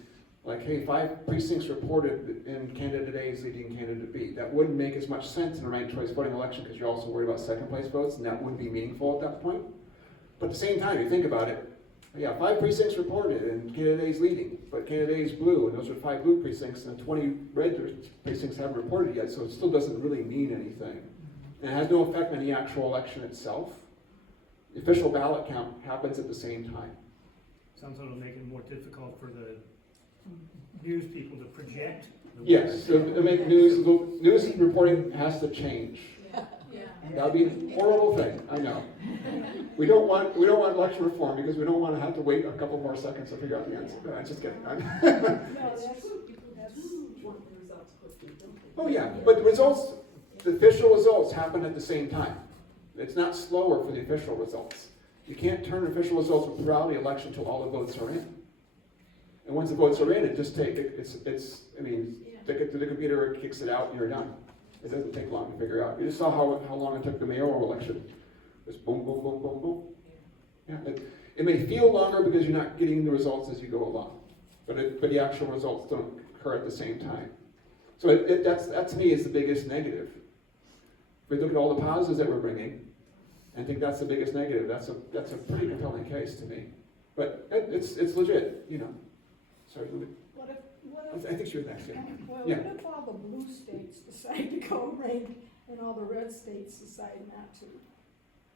like, hey, 5 precincts reported in candidate A is leading candidate B. That wouldn't make as much sense in a ranked choice voting election because you're also worried about second place votes, and that wouldn't be meaningful at that point. But at the same time, you think about it, yeah, 5 precincts reported and candidate A is leading, but candidate A is blue, and those are 5 blue precincts, and 20 red precincts haven't reported yet, so it still doesn't really mean anything. And it has no effect on the actual election itself. The official ballot count happens at the same time. Sounds like it'll make it more difficult for the news people to project. Yes, so to make news reporting has to change. Yeah. That would be a horrible thing, I know. We don't want election reform because we don't want to have to wait a couple more seconds to figure out the answer. No, I'm just kidding. No, It's that's, true, people that's, do want the results quickly, don't they? Oh yeah, but the official results happen at the same time. It's not slower for the official results. You can't turn official results with plurality election until all the votes are in. And once the votes are in, it just takes, the computer kicks it out and you're done. It doesn't take long to figure out. You just saw how long it took the mayoral election. Just boom, boom, boom, boom, boom. Yeah, it may feel longer because you're not getting the results as you go along, but the actual results don't occur at the same time. So that to me is the biggest negative. If we look at all the positives that we're bringing, I think that's the biggest negative. That's a pretty compelling case to me. But it's legit, you know. Sorry, what I think she was next. Yeah. Well, Yeah. what if all the blue states decide to go rank and all the red states decide not to?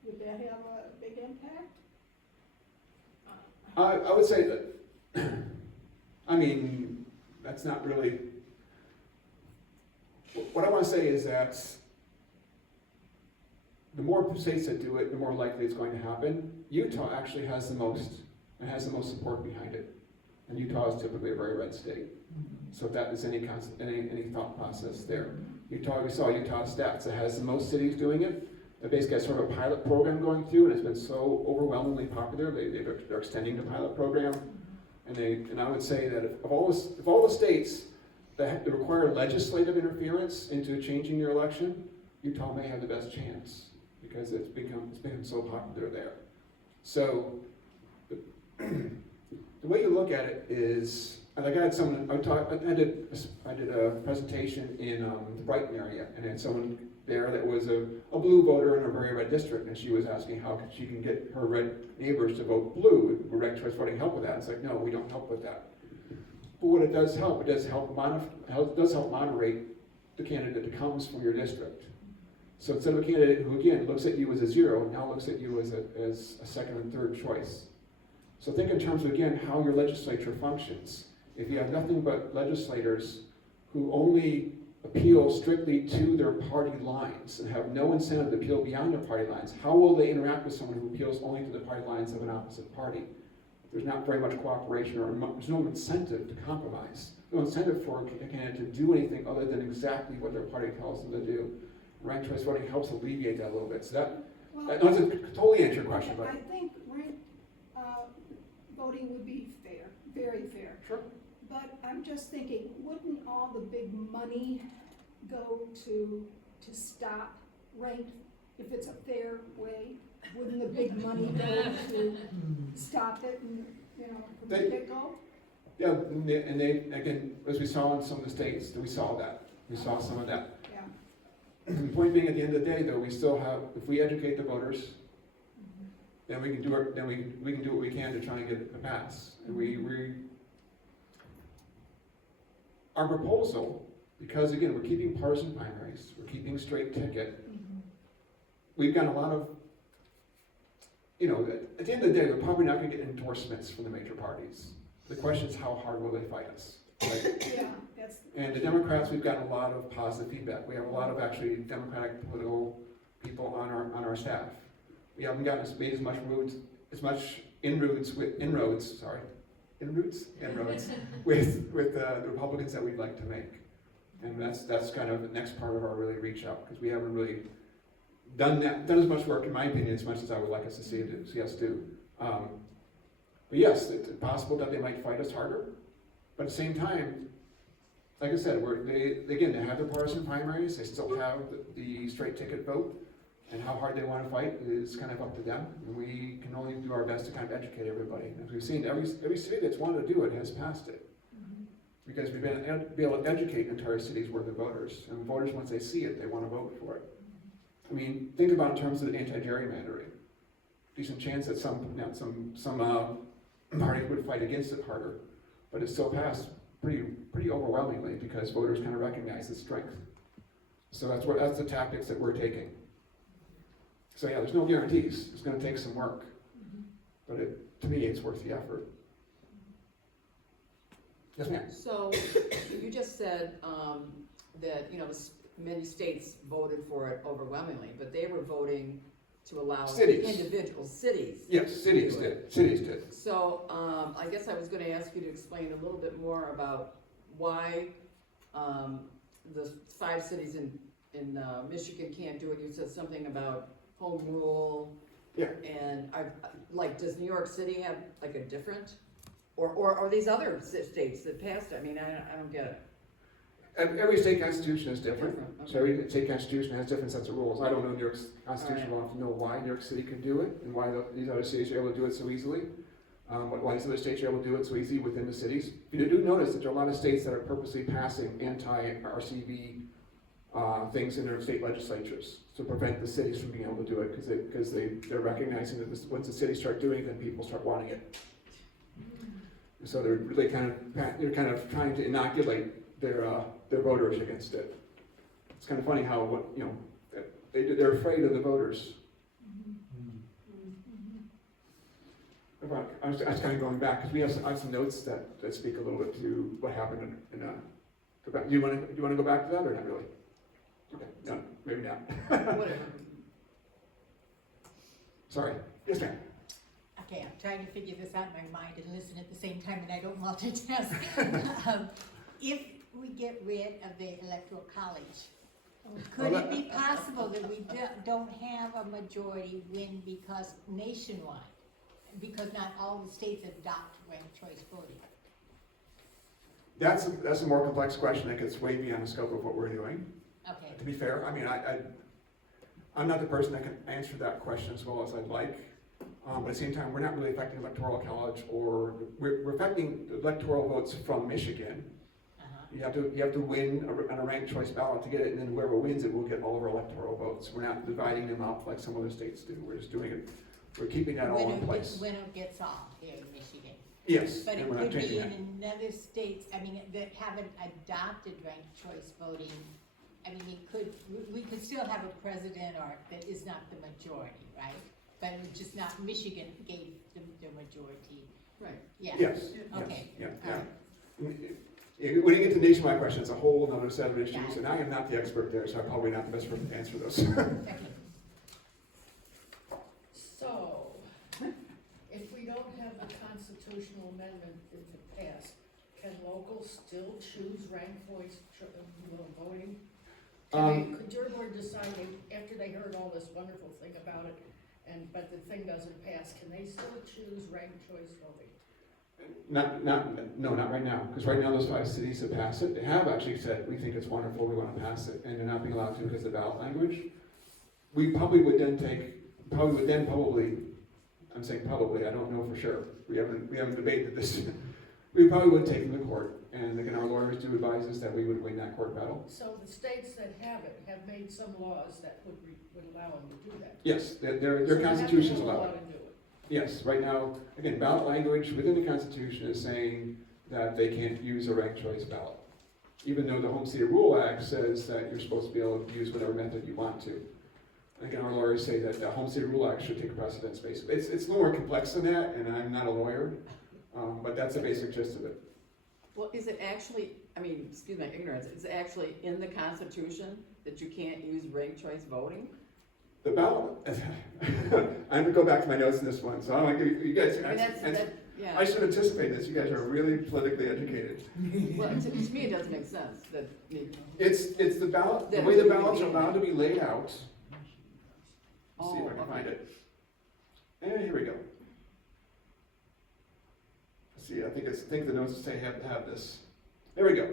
Would that have a big impact? I would say that, I mean, that's not really, what I want to say is that the more states that do it, the more likely it's going to happen. Utah actually has the most, and has the most support behind it. And Utah is typically a very red state. So if that is any thought process there. We saw Utah stats. It has the most cities doing it. They basically has sort of a pilot program going through, and it's been so overwhelmingly popular. They're extending the pilot program. And I would say that if all the states that require legislative interference into changing your election, Utah may have the best chance because it's become so popular there. So the way you look at it is, like I did a presentation in the Brighton area, and I had someone there that was a blue voter in a very red district, and she was asking how she can get her red neighbors to vote blue. Would ranked choice voting help with that? It's like, no, we don't help with that. But what it does help help moderate the candidate that comes from your district. So instead of a candidate who, again, looks at you as a 0, now looks at you as a second and third choice. So think in terms of, again, how your legislature functions. If you have nothing but legislators who only appeal strictly to their party lines and have no incentive to appeal beyond their party lines, how will they interact with someone who appeals only to the party lines of an opposite party? There's not very much cooperation, or there's no incentive to compromise. No incentive for a candidate to do anything other than exactly what their party tells them to do. Ranked choice voting helps alleviate that a little bit. So that doesn't totally answer your question, but I think ranked voting would be fair, very fair. sure. But I'm just thinking, wouldn't all the big money go to stop ranked, if it's a fair way? Wouldn't the big money go to stop it and, from the get-go? Yeah, and they, again, as we saw in some of the states, we saw that. We saw some of that. Yeah. The point being, at the end of the day, though, we still have, if we educate the voters, then we can do it. Then we can do what we can to try and get it to pass. And our proposal, because again, we're keeping partisan primaries, we're keeping straight ticket. We've got a lot of, at the end of the day, we're probably not going to get endorsements from the major parties. The question is, how hard will they fight us? Right? Yeah, that's. And the Democrats, we've got a lot of positive feedback. We have a lot of actually Democratic political people on our staff. We haven't gotten made as much inroads inroads with the Republicans that we'd like to make. And that's kind of the next part of our really reach out, because we haven't really done as much work, in my opinion, as much as I would like us to see us do. But yes, it's possible that they might fight us harder, but at the same time, like I said, they have their partisan primaries, they still have the straight ticket vote, and how hard they want to fight is kind of up to them, and we can only do our best to kind of educate everybody. As we've seen, every city that's wanted to do it has passed it. Because we've been able to educate entire cities worth of voters, and voters, once they see it, they want to vote for it. I mean, think about in terms of the anti-gerrymandering. Decent chance that some parties would fight against it harder, but it still passed pretty overwhelmingly because voters kind of recognize its strength. So that's the tactics that we're taking. So yeah, there's no guarantees. It's going to take some work, but to me, it's worth the effort. Yes, ma'am. So, you just said, that, many states voted for it overwhelmingly, but they were voting to allow Cities. individual cities. Yes, cities did. Cities did. So, I guess I was gonna ask you to explain a little bit more about why, the 5 cities in Michigan can't do it. You said something about home rule. Yeah. And does New York City have like a different, or these other states that passed it? I mean, I don't get it. Every state constitution is different. Okay. So every state constitution has different sets of rules. I don't know New York's constitution well enough to know why New York City can do it and why these other cities are able to do it so easily. Why these other states are able to do it so easy within the cities. You do notice that there are a lot of states that are purposely passing anti-RCV things in their state legislatures to prevent the cities from being able to do it because they're recognizing that once the cities start doing it, then people start wanting it. So they're really kind of trying to inoculate their voters against it. It's kind of funny how they're afraid of the voters. I was kind of going back because I have some notes that speak a little bit to what happened in do you want to go back to that or not really? Okay, no, maybe not. Whatever. Sorry. Yes, ma'am. Okay, I'm trying to figure this out in my mind and listen at the same time, and I don't multitask. If we get rid of the electoral college, could it be possible that we don't have a majority win because nationwide, because not all the states adopt ranked choice voting? That's a more complex question that gets way beyond the scope of what we're doing. Okay. To be fair, I mean, I'm not the person that can answer that question as well as I'd like. But at the same time, we're not really affecting electoral college, or we're affecting electoral votes from Michigan. You have to win on a ranked choice ballot to get it, and then whoever wins it will get all of our electoral votes. We're not dividing them up like some other states do. We're just doing it. We're keeping that all in place. Winner gets all here in Michigan. Yes, But it and we're not could be changing that. in another states, that haven't adopted ranked choice voting. We could still have a president that is not the majority, right? But it's just not, Michigan gave the majority. Right. Yeah. Yes. Okay. Yes, All yeah. right. When you get to nationwide questions, it's a whole other set of issues, Got it. and I am not the expert there, so I'm probably not the best person to answer those. Okay. So, if we don't have a constitutional amendment to pass, can locals still choose ranked voice voting? Could Dearborn decide, after they heard all this wonderful thing about it, but the thing doesn't pass, can they still choose ranked choice voting? No, not right now, because right now those 5 cities that pass it, they have actually said, we think it's wonderful, we want to pass it, and they're not being allowed to because of the ballot language. We probably would then, I'm saying probably, I don't know for sure, we haven't debated this. We probably would take them to court, and again, our lawyers do advise us that we would win that court battle. So the states that have it have made some laws that would allow them to do that. Yes, their constitutions So you allow have to it. have a law to do it. Yes, right now, again, ballot language within the Constitution is saying that they can't use a ranked choice ballot. Even though the Home State Rule Act says that you're supposed to be able to use whatever method you want to. Again, our lawyers say that the Home State Rule Act should take precedence, basically. It's a little more complex than that, and I'm not a lawyer, but that's the basic gist of it. Well, is it actually, excuse my ignorance, is it actually in the Constitution that you can't use ranked choice voting? The ballot, I'm gonna go back to my notes in this one, so I don't want to give you guys. Yeah. I should anticipate this, you guys are really politically educated. Well, to me, it doesn't make sense that, It's the ballot, the That way the would be ballots are the- allowed to be laid out. Let's see if I Oh, can okay. find it. And here we go. Let's see, I think the notes say have this. There we go.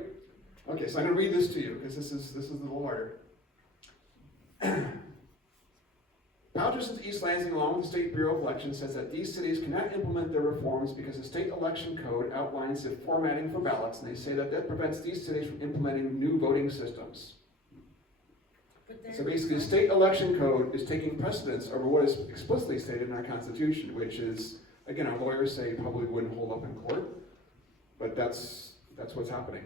Okay, so I'm gonna read this to you, because this is a little harder. Palgerson's East Lansing, along with the State Bureau of Elections, says that these cities cannot implement their reforms because the state election code outlines the formatting for ballots, and they say that prevents these cities from implementing new voting systems. But they're- So basically, the state election code is taking precedence over what is explicitly stated in our Constitution, which is, again, our lawyers say probably wouldn't hold up in court, but that's what's happening.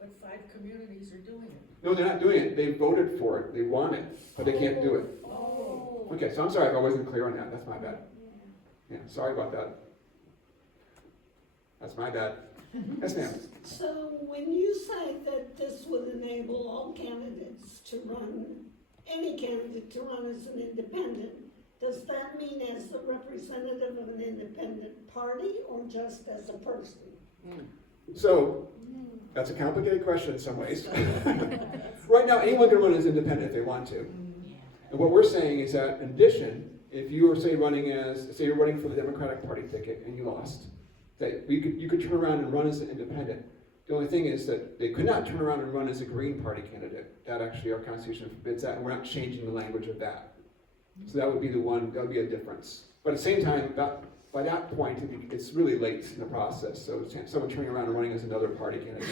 But 5 communities are doing it. No, they're not doing it. They voted for it. They want it, but they can't do it. Oh. Okay, so I'm sorry if I wasn't clear on that. That's my bad. Yeah, sorry about that. That's my bad. Yes, ma'am. So when you say that this would enable all candidates to run, any candidate to run as an independent, does that mean as the representative of an independent party or just as a person? So, that's a complicated question in some ways. Right now, anyone can run as independent if they want to. And what we're saying is that in addition, if you were, say you're running for the Democratic Party ticket and you lost, that you could turn around and run as an independent. The only thing is that they could not turn around and run as a Green Party candidate. That actually, our Constitution forbids that, and we're not changing the language of that. So that would be that would be a difference. But at the same time, by that point, it's really late in the process. So someone turning around and running as another party candidate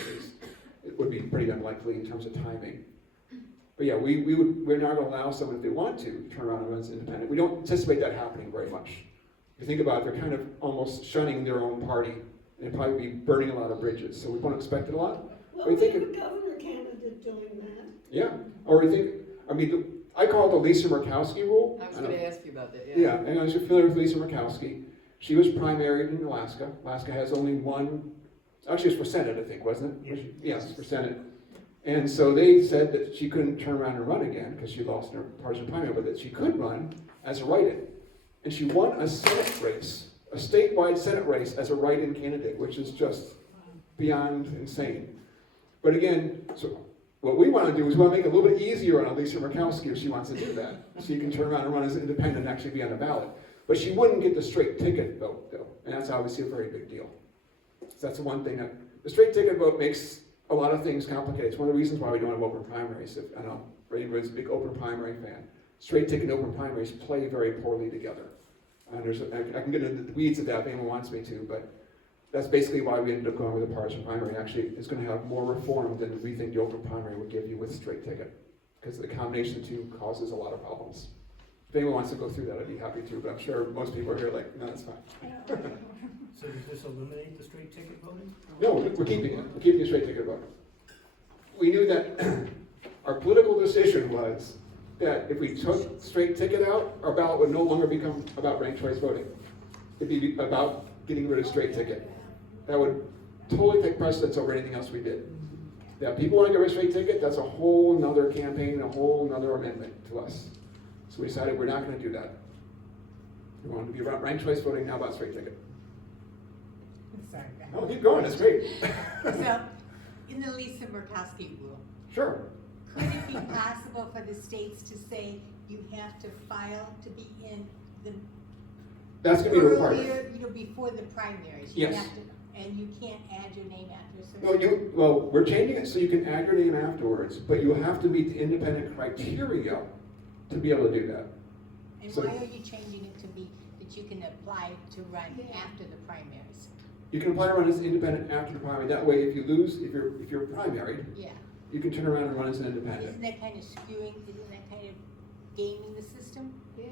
it would be pretty unlikely in terms of timing. But yeah, we're not going to allow someone, if they want to, turn around and run as independent. We don't anticipate that happening very much. If you think about it, they're kind of almost shunning their own party, and they'd probably be burning a lot of bridges. So we don't expect it a lot. Well, We we think have a governor candidate doing that. Yeah, or I call it the Lisa Murkowski rule. I was gonna ask you about that, Yeah, and as you're familiar with Lisa Murkowski, she was primaried in Alaska. Alaska has only one, actually it's for Senate, I think, wasn't it? Yes, for Senate. And so they said that she couldn't turn around and run again because she lost in her partisan primary, but that she could run as a write-in. And she won a Senate race, a statewide Senate race as a write-in candidate, which is just beyond insane. But again, so what we want to do is we want to make it a little bit easier on Lisa Murkowski if she wants to do that. So you can turn around and run as an independent and actually be on the ballot. But she wouldn't get the straight ticket vote, though. And that's obviously a very big deal. So that's the one thing that, the straight ticket vote makes a lot of things complicated. It's one of the reasons why we don't have open primaries. I know Bradywood's a big open primary fan. Straight ticket and open primaries play very poorly together. And I can get into the weeds of that if anyone wants me to, but that's basically why we ended up going with a partisan primary. Actually, it's going to have more reform than we think the open primary would give you with straight ticket, because the combination of the two causes a lot of problems. If anyone wants to go through that, I'd be happy to, but I'm sure most people are here like, no, that's fine. So does this eliminate the straight ticket voting? No, we're keeping it. We're keeping the straight ticket vote. We knew that our political decision was that if we took straight ticket out, our ballot would no longer become about ranked choice voting. It'd be about getting rid of straight ticket. That would totally take precedence over anything else we did. That people want to get rid of straight ticket, that's a whole nother campaign, a whole nother amendment to us. So we decided we're not going to do that. We want to be about ranked choice voting, now about straight ticket. Sorry. Oh, keep going, that's great. So, in the Lisa Murkowski rule, Sure. could it be possible for the states to say you have to file to be in the That's going to be required. earlier, before the primaries? Yes. You have to, and you can't add your name after a certain. No, we're changing it so you can add your name afterwards, but you have to meet the independent criteria to be able to do that. And so- why are you changing it to be that you can apply to run after the primaries? You can apply to run as an independent after the primary. That way, if you lose, if you're primaried, Yeah. you can turn around and run as an independent. Isn't that kind of skewing, isn't that kind of gaming the system? Yeah.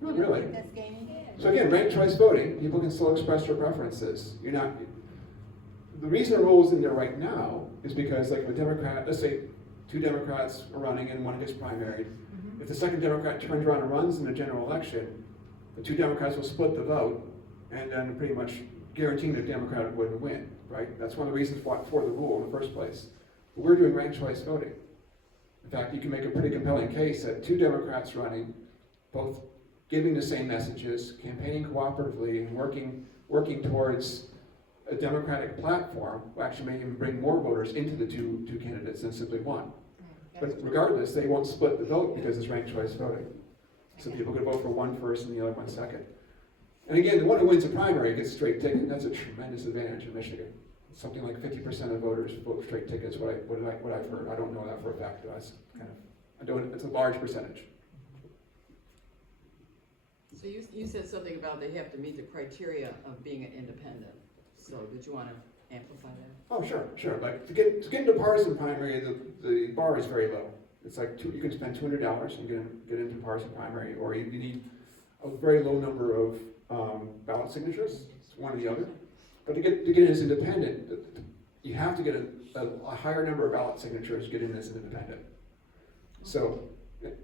Not You don't really. think that's gaming? So again, ranked choice voting, people can still express their preferences. The reason the rule is in there right now is because, like, let's say 2 Democrats are running and one gets primaried. If the second Democrat turns around and runs in the general election, the 2 Democrats will split the vote and then pretty much guaranteeing the Democrat wouldn't win, right? That's one of the reasons for the rule in the first place. But we're doing ranked choice voting. In fact, you can make a pretty compelling case that 2 Democrats running, both giving the same messages, campaigning cooperatively, and working towards a democratic platform will actually may even bring more voters into the two candidates than simply one. But regardless, they won't split the vote because it's ranked choice voting. So people could vote for one first and the other one second. And again, the one who wins the primary gets a straight ticket. That's a tremendous advantage in Michigan. Something like 50% of voters vote straight tickets. What I've heard. I don't know that for a fact, but it's a large percentage. So you said something about they have to meet the criteria of being an independent. So did you want to amplify that? Oh, sure. Like to get into partisan primary, the bar is very low. It's like you can spend $200 and get into partisan primary, or you need a very low number of ballot signatures. It's one or the other. But to get in as independent, you have to get a higher number of ballot signatures to get in as an independent. So,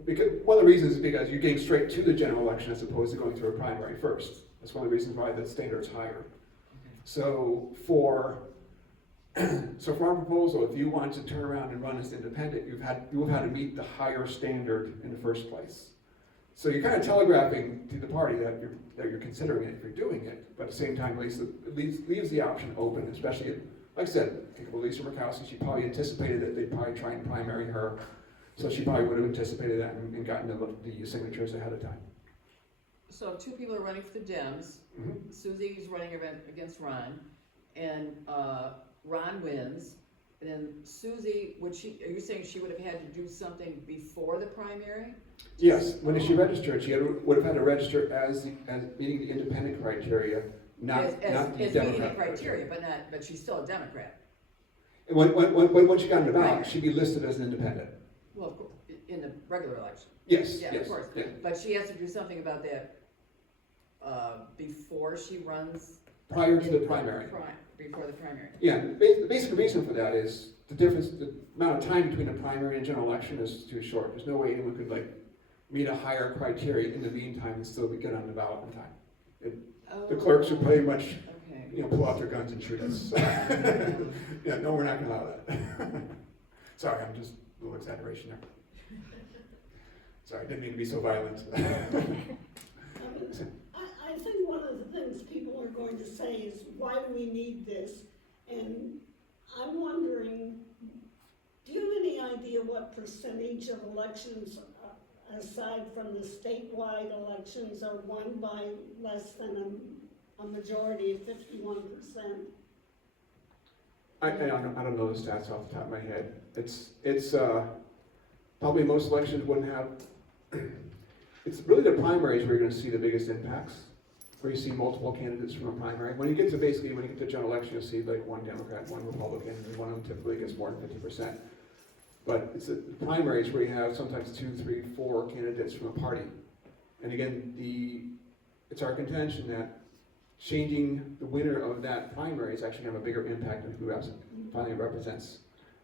because one of the reasons is because you're getting straight to the general election as opposed to going through a primary first. That's one of the reasons why the standard's higher. So for our proposal, if you want to turn around and run as independent, you have had to meet the higher standard in the first place. So you're kind of telegraphing to the party that you're considering it if you're doing it, but at the same time, leaves the option open, especially, like I said, Lisa Murkowski, she probably anticipated that they'd probably try and primary her, so she probably would have anticipated that and gotten the signatures ahead of time. So two people are running for the Dems. Mm-hmm. Susie's running against Ron, and Ron wins. And then Susie, are you saying she would have had to do something before the primary? Yes, when she registered, she would have had to register as meeting the independent criteria, not the as meeting Democrat the criteria, but she's still a Democrat. And when she got in the ballot, she'd be listed as an independent. Well, of course, in the regular election. Yes, Yeah, yes, of course. yeah. But she has to do something about that before she runs. Prior to the primary. Before the primary. Yeah, the basic reason for that is the amount of time between the primary and general election is too short. There's no way anyone could meet a higher criteria in the meantime and still get on the ballot in time. The clerks would pretty much, pull out their guns and shoot us. Yeah, no, we're not gonna allow that. Sorry, I'm just a little exaggeration there. Sorry, I didn't mean to be so violent. I think one of the things people are going to say is, why do we need this? And I'm wondering, do you have any idea what percentage of elections, aside from the statewide elections, are won by less than a majority of 51%? I don't know the stats off the top of my head. It's probably most elections wouldn't have. It's really the primaries where you're going to see the biggest impacts, where you see multiple candidates from a primary. When you get to general election, you'll see one Democrat, one Republican, and one of them typically gets more than 50%. But it's the primaries where you have sometimes 2, 3, 4 candidates from a party. And again, it's our contention that changing the winner of that primary is actually going to have a bigger impact on who finally represents.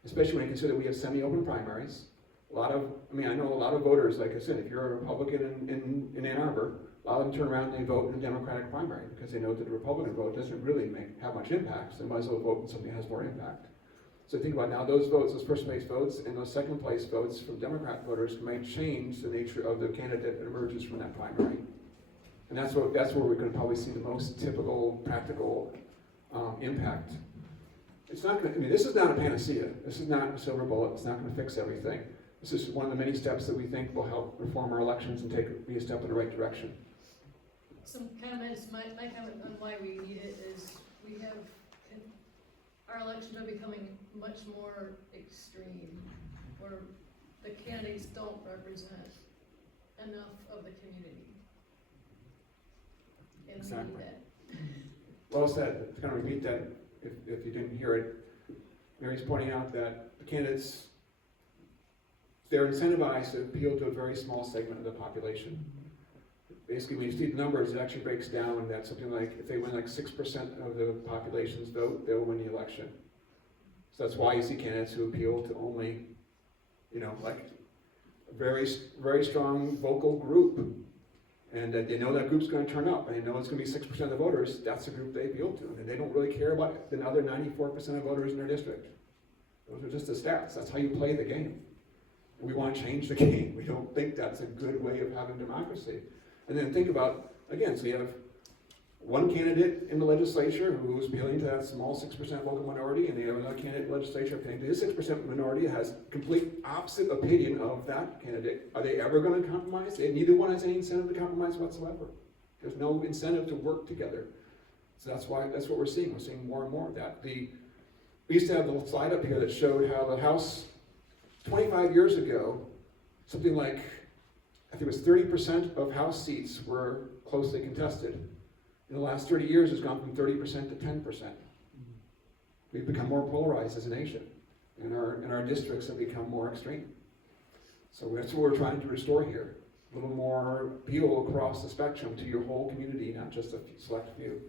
Especially when you consider we have semi-open primaries. I know a lot of voters, like I said, if you're a Republican in Ann Arbor, a lot of them turn around and they vote in the Democratic primary because they know that the Republican vote doesn't really have much impact, so they might as well vote in something that has more impact. So think about now those votes, those first place votes, and those second place votes from Democrat voters might change the nature of the candidate that emerges from that primary. And that's where we're going to probably see the most typical, practical impact. It's not going to, this is not a panacea. This is not a silver bullet. It's not going to fix everything. This is one of the many steps that we think will help reform our elections and be a step in the right direction. Some comments, my comment on why we need it is our elections are becoming much more extreme, where the candidates don't represent enough of the community. And Exactly. we need that. Well said. To kind of repeat that, if you didn't hear it, Mary's pointing out that the candidates, they're incentivized to appeal to a very small segment of the population. Basically, when you see the numbers, it actually breaks down that something like, if they win 6% of the population's vote, they'll win the election. So that's why you see candidates who appeal to only, a very, very strong vocal group. And they know that group's going to turn up, and they know it's going to be 6% of the voters. That's the group they appeal to, and they don't really care about the other 94% of voters in their district. Those are just the stats. That's how you play the game. And we want to change the game. We don't think that's a good way of having democracy. And then think about, again, so you have one candidate in the legislature who's appealing to that small 6% local minority, and they have another candidate in the legislature appealing to his 6% minority that has complete opposite opinion of that candidate. Are they ever going to compromise? Neither one has any incentive to compromise whatsoever. There's no incentive to work together. So that's what we're seeing. We're seeing more and more of that. We used to have the slide up here that showed how the House 25 years ago, something like, I think it was 30% of House seats were closely contested. In the last 30 years, it's gone from 30% to 10%. We've become more polarized as a nation, and our districts have become more extreme. So that's what we're trying to restore here. A little more appeal across the spectrum to your whole community, not just a select few.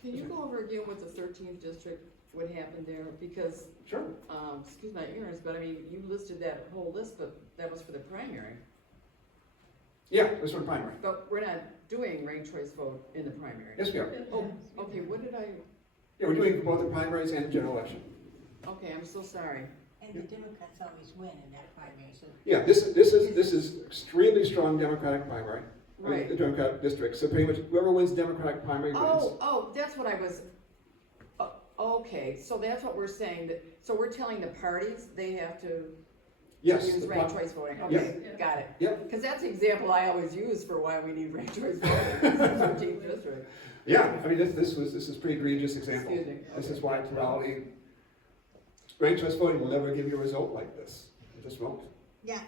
Can you go over again with the 13th district, what happened there? Because, Sure. excuse my ignorance, but I mean, you listed that whole list, but that was for the primary. Yeah, it was for the primary. But we're not doing ranked choice vote in the primary. Yes, we are. Oh, okay, what did I, Yeah, we're doing it for both the primaries and the general election. okay, I'm so sorry. And the Democrats always win in that primary, so. Yeah, this is extremely strong Democratic primary. Right. The Democratic district. So pretty much whoever wins Democratic primary wins. Oh, that's what I was, okay, so that's what we're saying, that, so we're telling the parties they have to Yes. use the ranked top- choice voting, Yeah. okay, got it. Yep. Because that's the example I always use for why we need ranked choice voting, it's the 13th district. Yeah, I mean, this is a pretty egregious example. Excuse me. This is why plurality, ranked choice voting will never give you a result like this. It just won't. Yeah,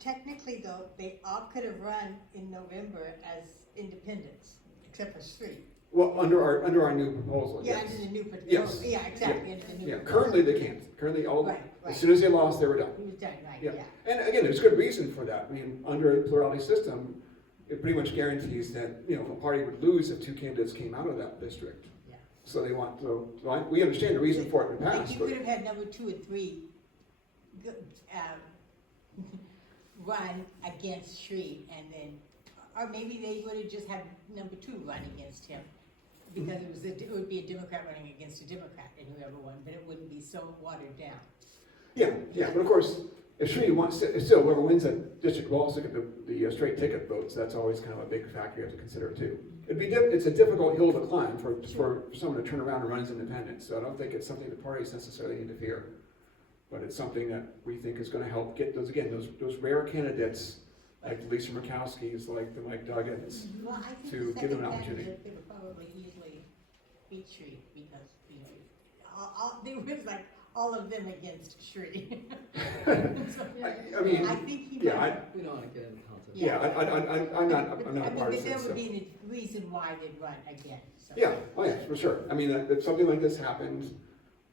technically though, they all could have run in November as independents, except for Street. Well, under our new proposal, Yeah, yes. under the new proposal. Yes. Yeah, exactly, under the new. Yeah, proposal. currently they can't. Currently all, Right, as right. soon as they lost, they were done. He was done, right, Yeah. yeah. And again, there's good reason for that. I mean, under a plurality system, it pretty much guarantees that, if a party would lose if two candidates came out of that district. Yeah. So they want to, we understand the reason for it in the Like past, you but could have had number 2 and 3 run against Shreve and then, or maybe they would have just had number 2 run against him. Because it would be a Democrat running against a Democrat and whoever won, but it wouldn't be so watered down. yeah, but of course, if Shreve wants, still whoever wins that district will also get the straight ticket votes. That's always kind of a big factor you have to consider too. It's a difficult hill to climb for someone to turn around and run as independent. So I don't think it's something the parties necessarily need to fear. But it's something that we think is going to help get those rare candidates like Lisa Murkowski's, like the Mike Duggins. Well, I think To the give them an second opportunity. candidate, they would probably easily beat Shreve because, there was like all of them against Shreve. I mean, I think he yeah, might. We don't want to get into politics. Yeah, I'm not a I mean, partisan. there So. would be a reason why they'd run again, so. Yeah, oh yeah, for sure. I mean, if something like this happened,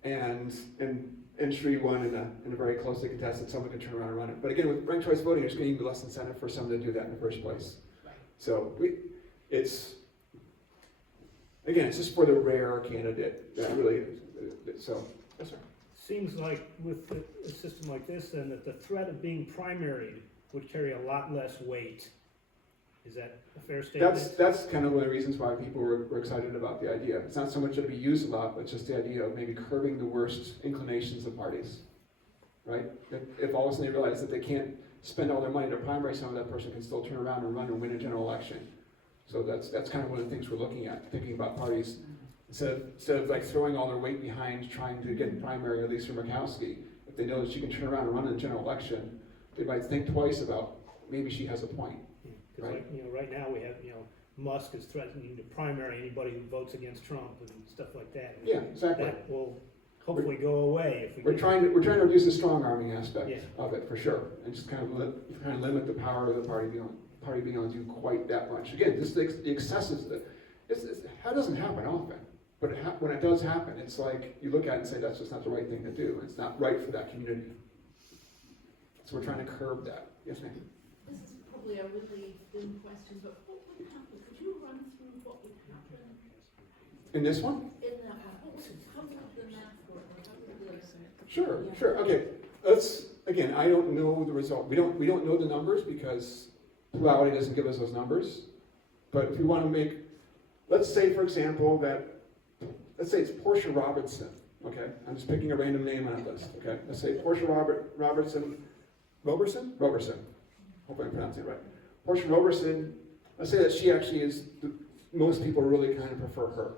and Shreve won in a very closely contested, someone could turn around and run it. But again, with ranked choice voting, there's going to be less incentive for someone to do that in the first place. Right. So it's just for the rare candidate that really. So yes, sir. Seems like with a system like this, then, that the threat of being primaried would carry a lot less weight. Is that a fair statement? That's kind of one of the reasons why people were excited about the idea. It's not so much that it'd be used a lot, but just the idea of maybe curbing the worst inclinations of parties, right? If all of a sudden they realize that they can't spend all their money to primary someone, that person can still turn around and run and win a general election. So that's kind of one of the things we're looking at, thinking about parties. Instead of like throwing all their weight behind trying to get in primary Lisa Murkowski, if they know that she can turn around and run in a general election, they might think twice about maybe she has a point. Because right now we have, Musk is threatening to primary anybody who votes against Trump and stuff like that. Yeah, exactly. That will hopefully go away if we. We're trying to reduce the strong arming aspect Yeah. of it for sure, and just kind of limit the power of the party being able to do quite that much. Again, the excesses. That doesn't happen often, but when it does happen, it's like you look at it and say that's just not the right thing to do. It's not right for that community. So we're trying to curb that. Yes, ma'am. This is probably a really thin question, but what would happen? Could you run through what would happen In this one? in that one? How would the math work? How would the... Sure. Okay. Again, I don't know the result. We don't know the numbers because plurality doesn't give us those numbers. But if we want to let's say, for example, let's say it's Portia Robertson. Okay, I'm just picking a random name on that list. Okay, let's say Portia Robertson. Hopefully I'm pronouncing it right. Portia Robertson let's say that she actually is, most people really kind of prefer her,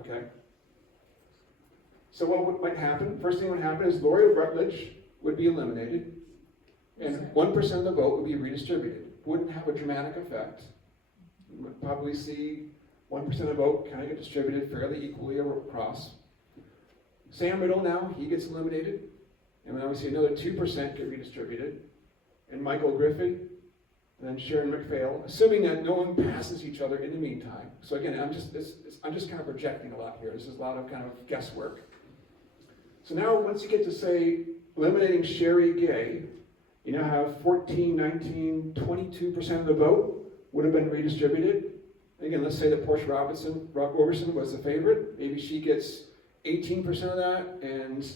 okay? So might happen, first thing that would happen is Lori Rutledge would be eliminated, and 1% of the vote would be redistributed. Wouldn't have a dramatic effect. You would probably see 1% of the vote kind of get distributed fairly equally across. Sam Riddle now, he gets eliminated, and then we see another 2% get redistributed, and Michael Griffey, and then Sharon McPhail, assuming that no one passes each other in the meantime. So again, I'm just kind of projecting a lot here. This is a lot of kind of guesswork. So now once you get to say eliminating Sherry Gay, you now have 14, 19, 22% of the vote would have been redistributed. Again, let's say that Portia Robertson was the favorite. Maybe she gets 18% of that, and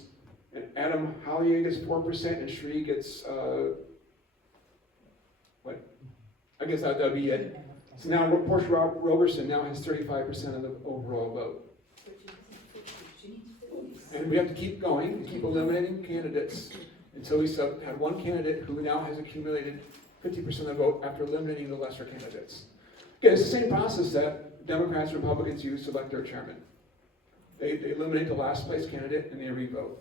Adam Hollier gets 4%, and Shree gets, I guess that would be it. So now Portia Robertson now has 35% of the overall vote. And we have to keep going, keep eliminating candidates until we have one candidate who now has accumulated 50% of the vote after eliminating the lesser candidates. Again, it's the same process that Democrats and Republicans use to elect their chairman. They eliminate the last place candidate and they re-vote.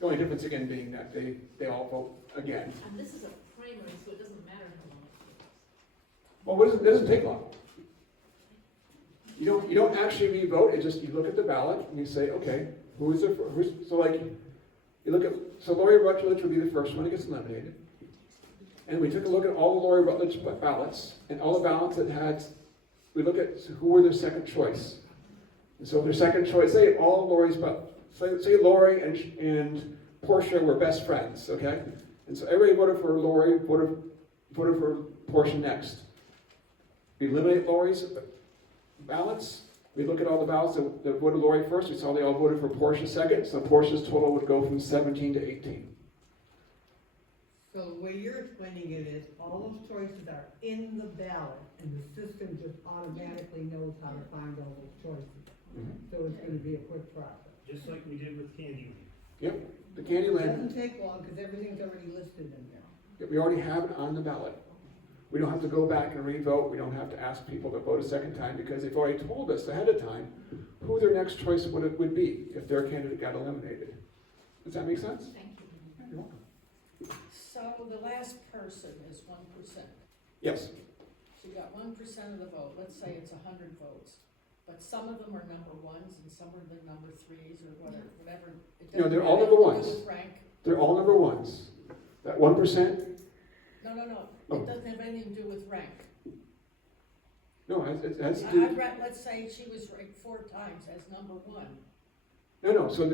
The only difference again being that they all vote again. And this is a primary, so it doesn't matter how long it takes. Well, it doesn't take long. You don't actually re-vote. It just, you look at the ballot and you say, okay, so Lori Rutledge would be the first one that gets eliminated. And we took a look at all the Lori Rutledge ballots, and all the ballots that had, we look at who were their second choice. And so their second choice, say all Lori's, say Lori and Portia were best friends, okay? And so everybody voted for Lori, voted for Portia next. We eliminate Lori's ballots. We look at all the ballots that voted Lori first. We saw they all voted for Portia second. So Portia's total would go from 17 to 18. So the way you're explaining it is, all those choices are in the ballot, and the system just automatically knows how to find all those choices. So it's gonna be a quick process. Just like we did with Candy. Yep, the It Candyland, doesn't take long, because everything's already listed in there. we already have it on the ballot. We don't have to go back and re-vote. We don't have to ask people to vote a second time because they've already told us ahead of time who their next choice would be if their candidate got eliminated. Does that make sense? Thank you. You're welcome. So the last person is 1%. Yes. So you got 1% of the vote, let's say it's 100 votes. But some of them are number ones and some are the number threes or whatever. It No, they're doesn't all have number to do ones. with rank. They're all number ones. That 1%, No. Oh. It doesn't have anything to do with rank. no, it has to I do, read, let's say she was ranked 4 times as number 1. no, so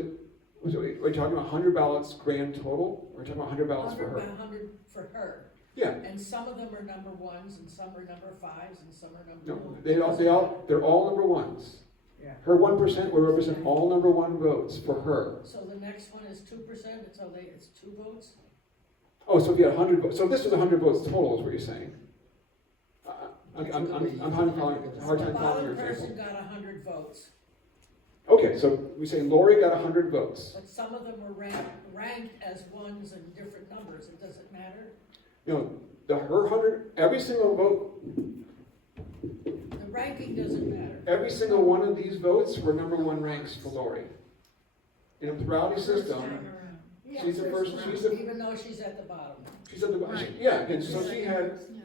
we're talking about 100 ballots grand total, or we're talking about 100 ballots for her? 100 for her. Yeah, And some of them are number 1s and some are number 5s and some are number no, they're all number ones. Yeah. Her 1% will represent all number 1 votes for her. So the next one is 2%, so it's 2 votes? Oh, so if you had 100 votes, so this was 100 votes total, is what you're saying? I'm having a hard time The following your bottom person example. got 100 votes, Okay, so we say Lori got 100 votes. but some of them were ranked as 1s and different numbers, it doesn't matter? Her 100, every single vote, The ranking doesn't matter. every single one of these votes were number 1 ranks for Lori. In a plurality system, she's the first, Even though she's at the bottom. she's at the, yeah, and so she had, Yeah.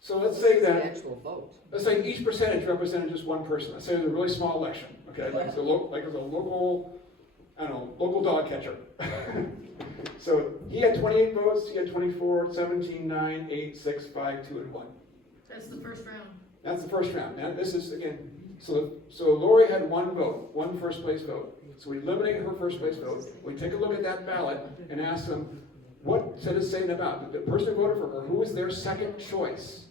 so let's say The that, actual vote. let's say each percentage represented just one person. Let's say it was a really small election, okay, like it was a local, I don't know, local dog catcher. So he had 28 votes, he had 24, 17, 9, 8, 6, 5, 2, and 1. That's the first round. That's the first round. Now this is, again, so Lori had 1 vote, 1 first place vote. So we eliminate her first place vote, we take a look at that ballot and ask them, what did it say about the person who voted for her, who was their second choice?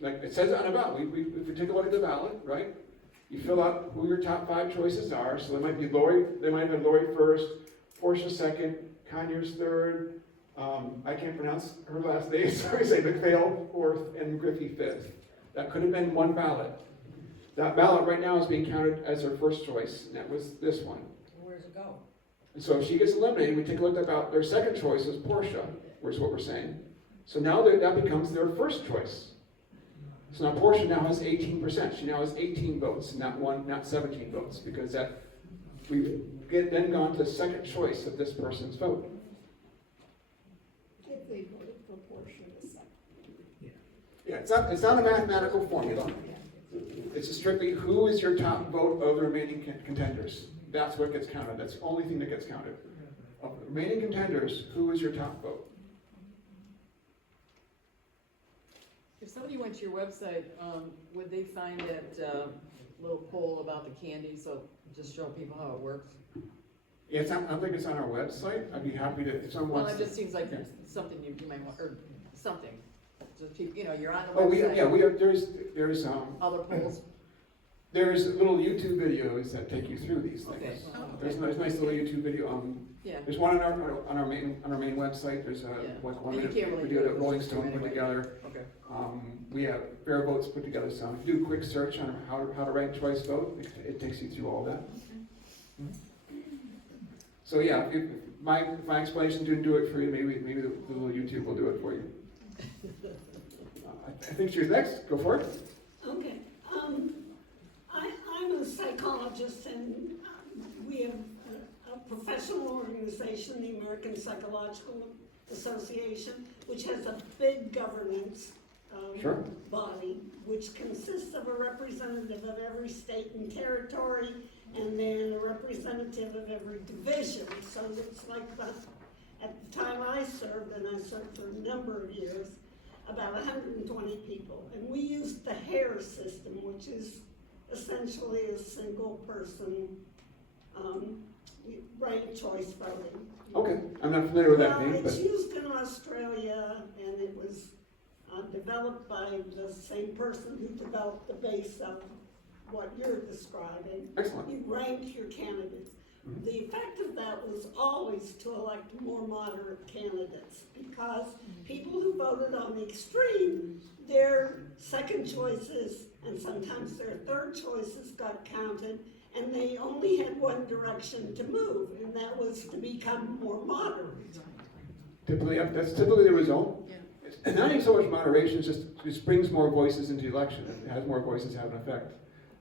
Like it says on the ballot, if we take a look at the ballot, right? You fill out who your top 5 choices are. So there might be Lori, they might have been Lori first, Portia second, Conyers third, I can't pronounce her last name, so we say McPhail fourth and Griffey fifth. That could have been one ballot. That ballot right now is being counted as her first choice, and that was this one. Where's it go? And so if she gets eliminated, we take a look at their second choice is Portia, which is what we're saying. So now that becomes their first choice. So now Portia now has 18%. She now has 18 votes, not 17 votes, because we've then gone to second choice of this person's vote. If they voted for Portia the second. Yeah, it's not a mathematical formula. It's strictly who is your top vote of the remaining contenders. That's what gets counted. That's the only thing that gets counted. Of the remaining contenders, who is your top vote? If somebody went to your website, would they find that little poll about the candy, so just show people how it works? Yeah, I don't think it's on our website. I'd be happy to, if someone Well, wants it just seems like yeah. something you might want, or something. Just people, you're on the Oh, website. we have, there's Other polls. There's little YouTube videos that take you through these Okay. things. There's a nice little YouTube video. Yeah. There's one on our main website. There's like one And you minute can't really video do that it Rolling with Stone YouTube put anyway. together. Okay. We have Fair Votes put together some. If you do a quick search on how to rank choice vote, it takes you through all that. So yeah, if my explanation didn't do it for you, maybe the little YouTube will do it for you. I think she's next. Go for it. Okay, I'm a psychologist, and we have a professional organization, the American Psychological Association, which has a big governance Sure. body, which consists of a representative of every state and territory, and then a representative of every division. So it's like, at the time I served, and I served for a number of years, about 120 people. And we used the HAIR system, which is essentially a single person ranked choice voting. Okay, I'm not familiar with that name, It's but used in Australia, and it was developed by the same person who developed the base of what you're describing. excellent. You rank your candidates. Mhm. The effect of that was always to elect more moderate candidates, because people who voted on the extreme, their second choices and sometimes their third choices got counted, and they only had one direction to move, and that was to become more moderate. That's typically the result. Yeah. And not even so much moderation, it just brings more voices into the election. It has more voices have an effect.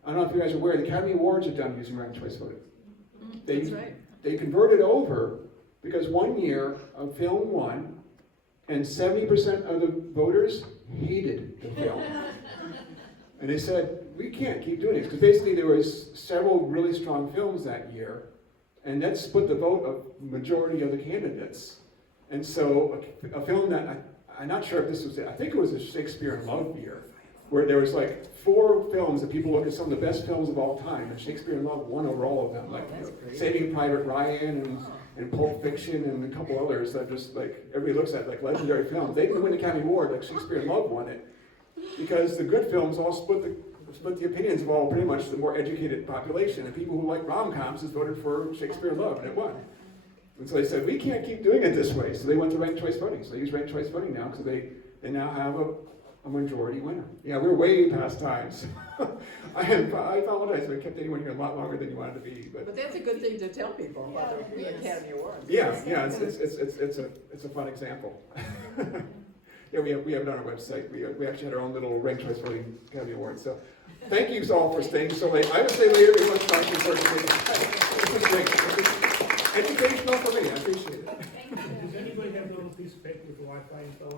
I don't know if you guys are aware, the Academy Awards are done using ranked choice voting. That's right. They converted over because one year a film won, and 70% of the voters hated the film. And they said, we can't keep doing this, because basically there was several really strong films that year, and that split the vote of majority of the candidates. And so a film that, I'm not sure if this was it, I think it was a Shakespeare in Love year, where there was like 4 films that people look at some of the best films of all time, and Shakespeare in Love won over all of them, like Saving Private Ryan and Pulp Fiction and a couple others that just like, everybody looks at like legendary films. They didn't win the Academy Award, like Shakespeare in Love won it, because the good films all split the opinions of all pretty much the more educated population, and people who like rom-coms just voted for Shakespeare in Love, and it won. And so they said, we can't keep doing it this way, so they went to ranked choice voting. So they use ranked choice voting now, because they now have a majority winner. Yeah, we're way past time, so I apologize if I kept anyone here a lot longer than you wanted to be, But that's a good thing to tell people about the Yes. Academy Awards. yeah, it's a fun example. Yeah, we have it on our website. We actually had our own little ranked choice voting Academy Award. So thank you all for staying so late. I would stay later if you want to talk to you personally. This was great. This was educational for me. I appreciate it. Thank you. Does anybody have a little piece of paper with the Wi-Fi info on it?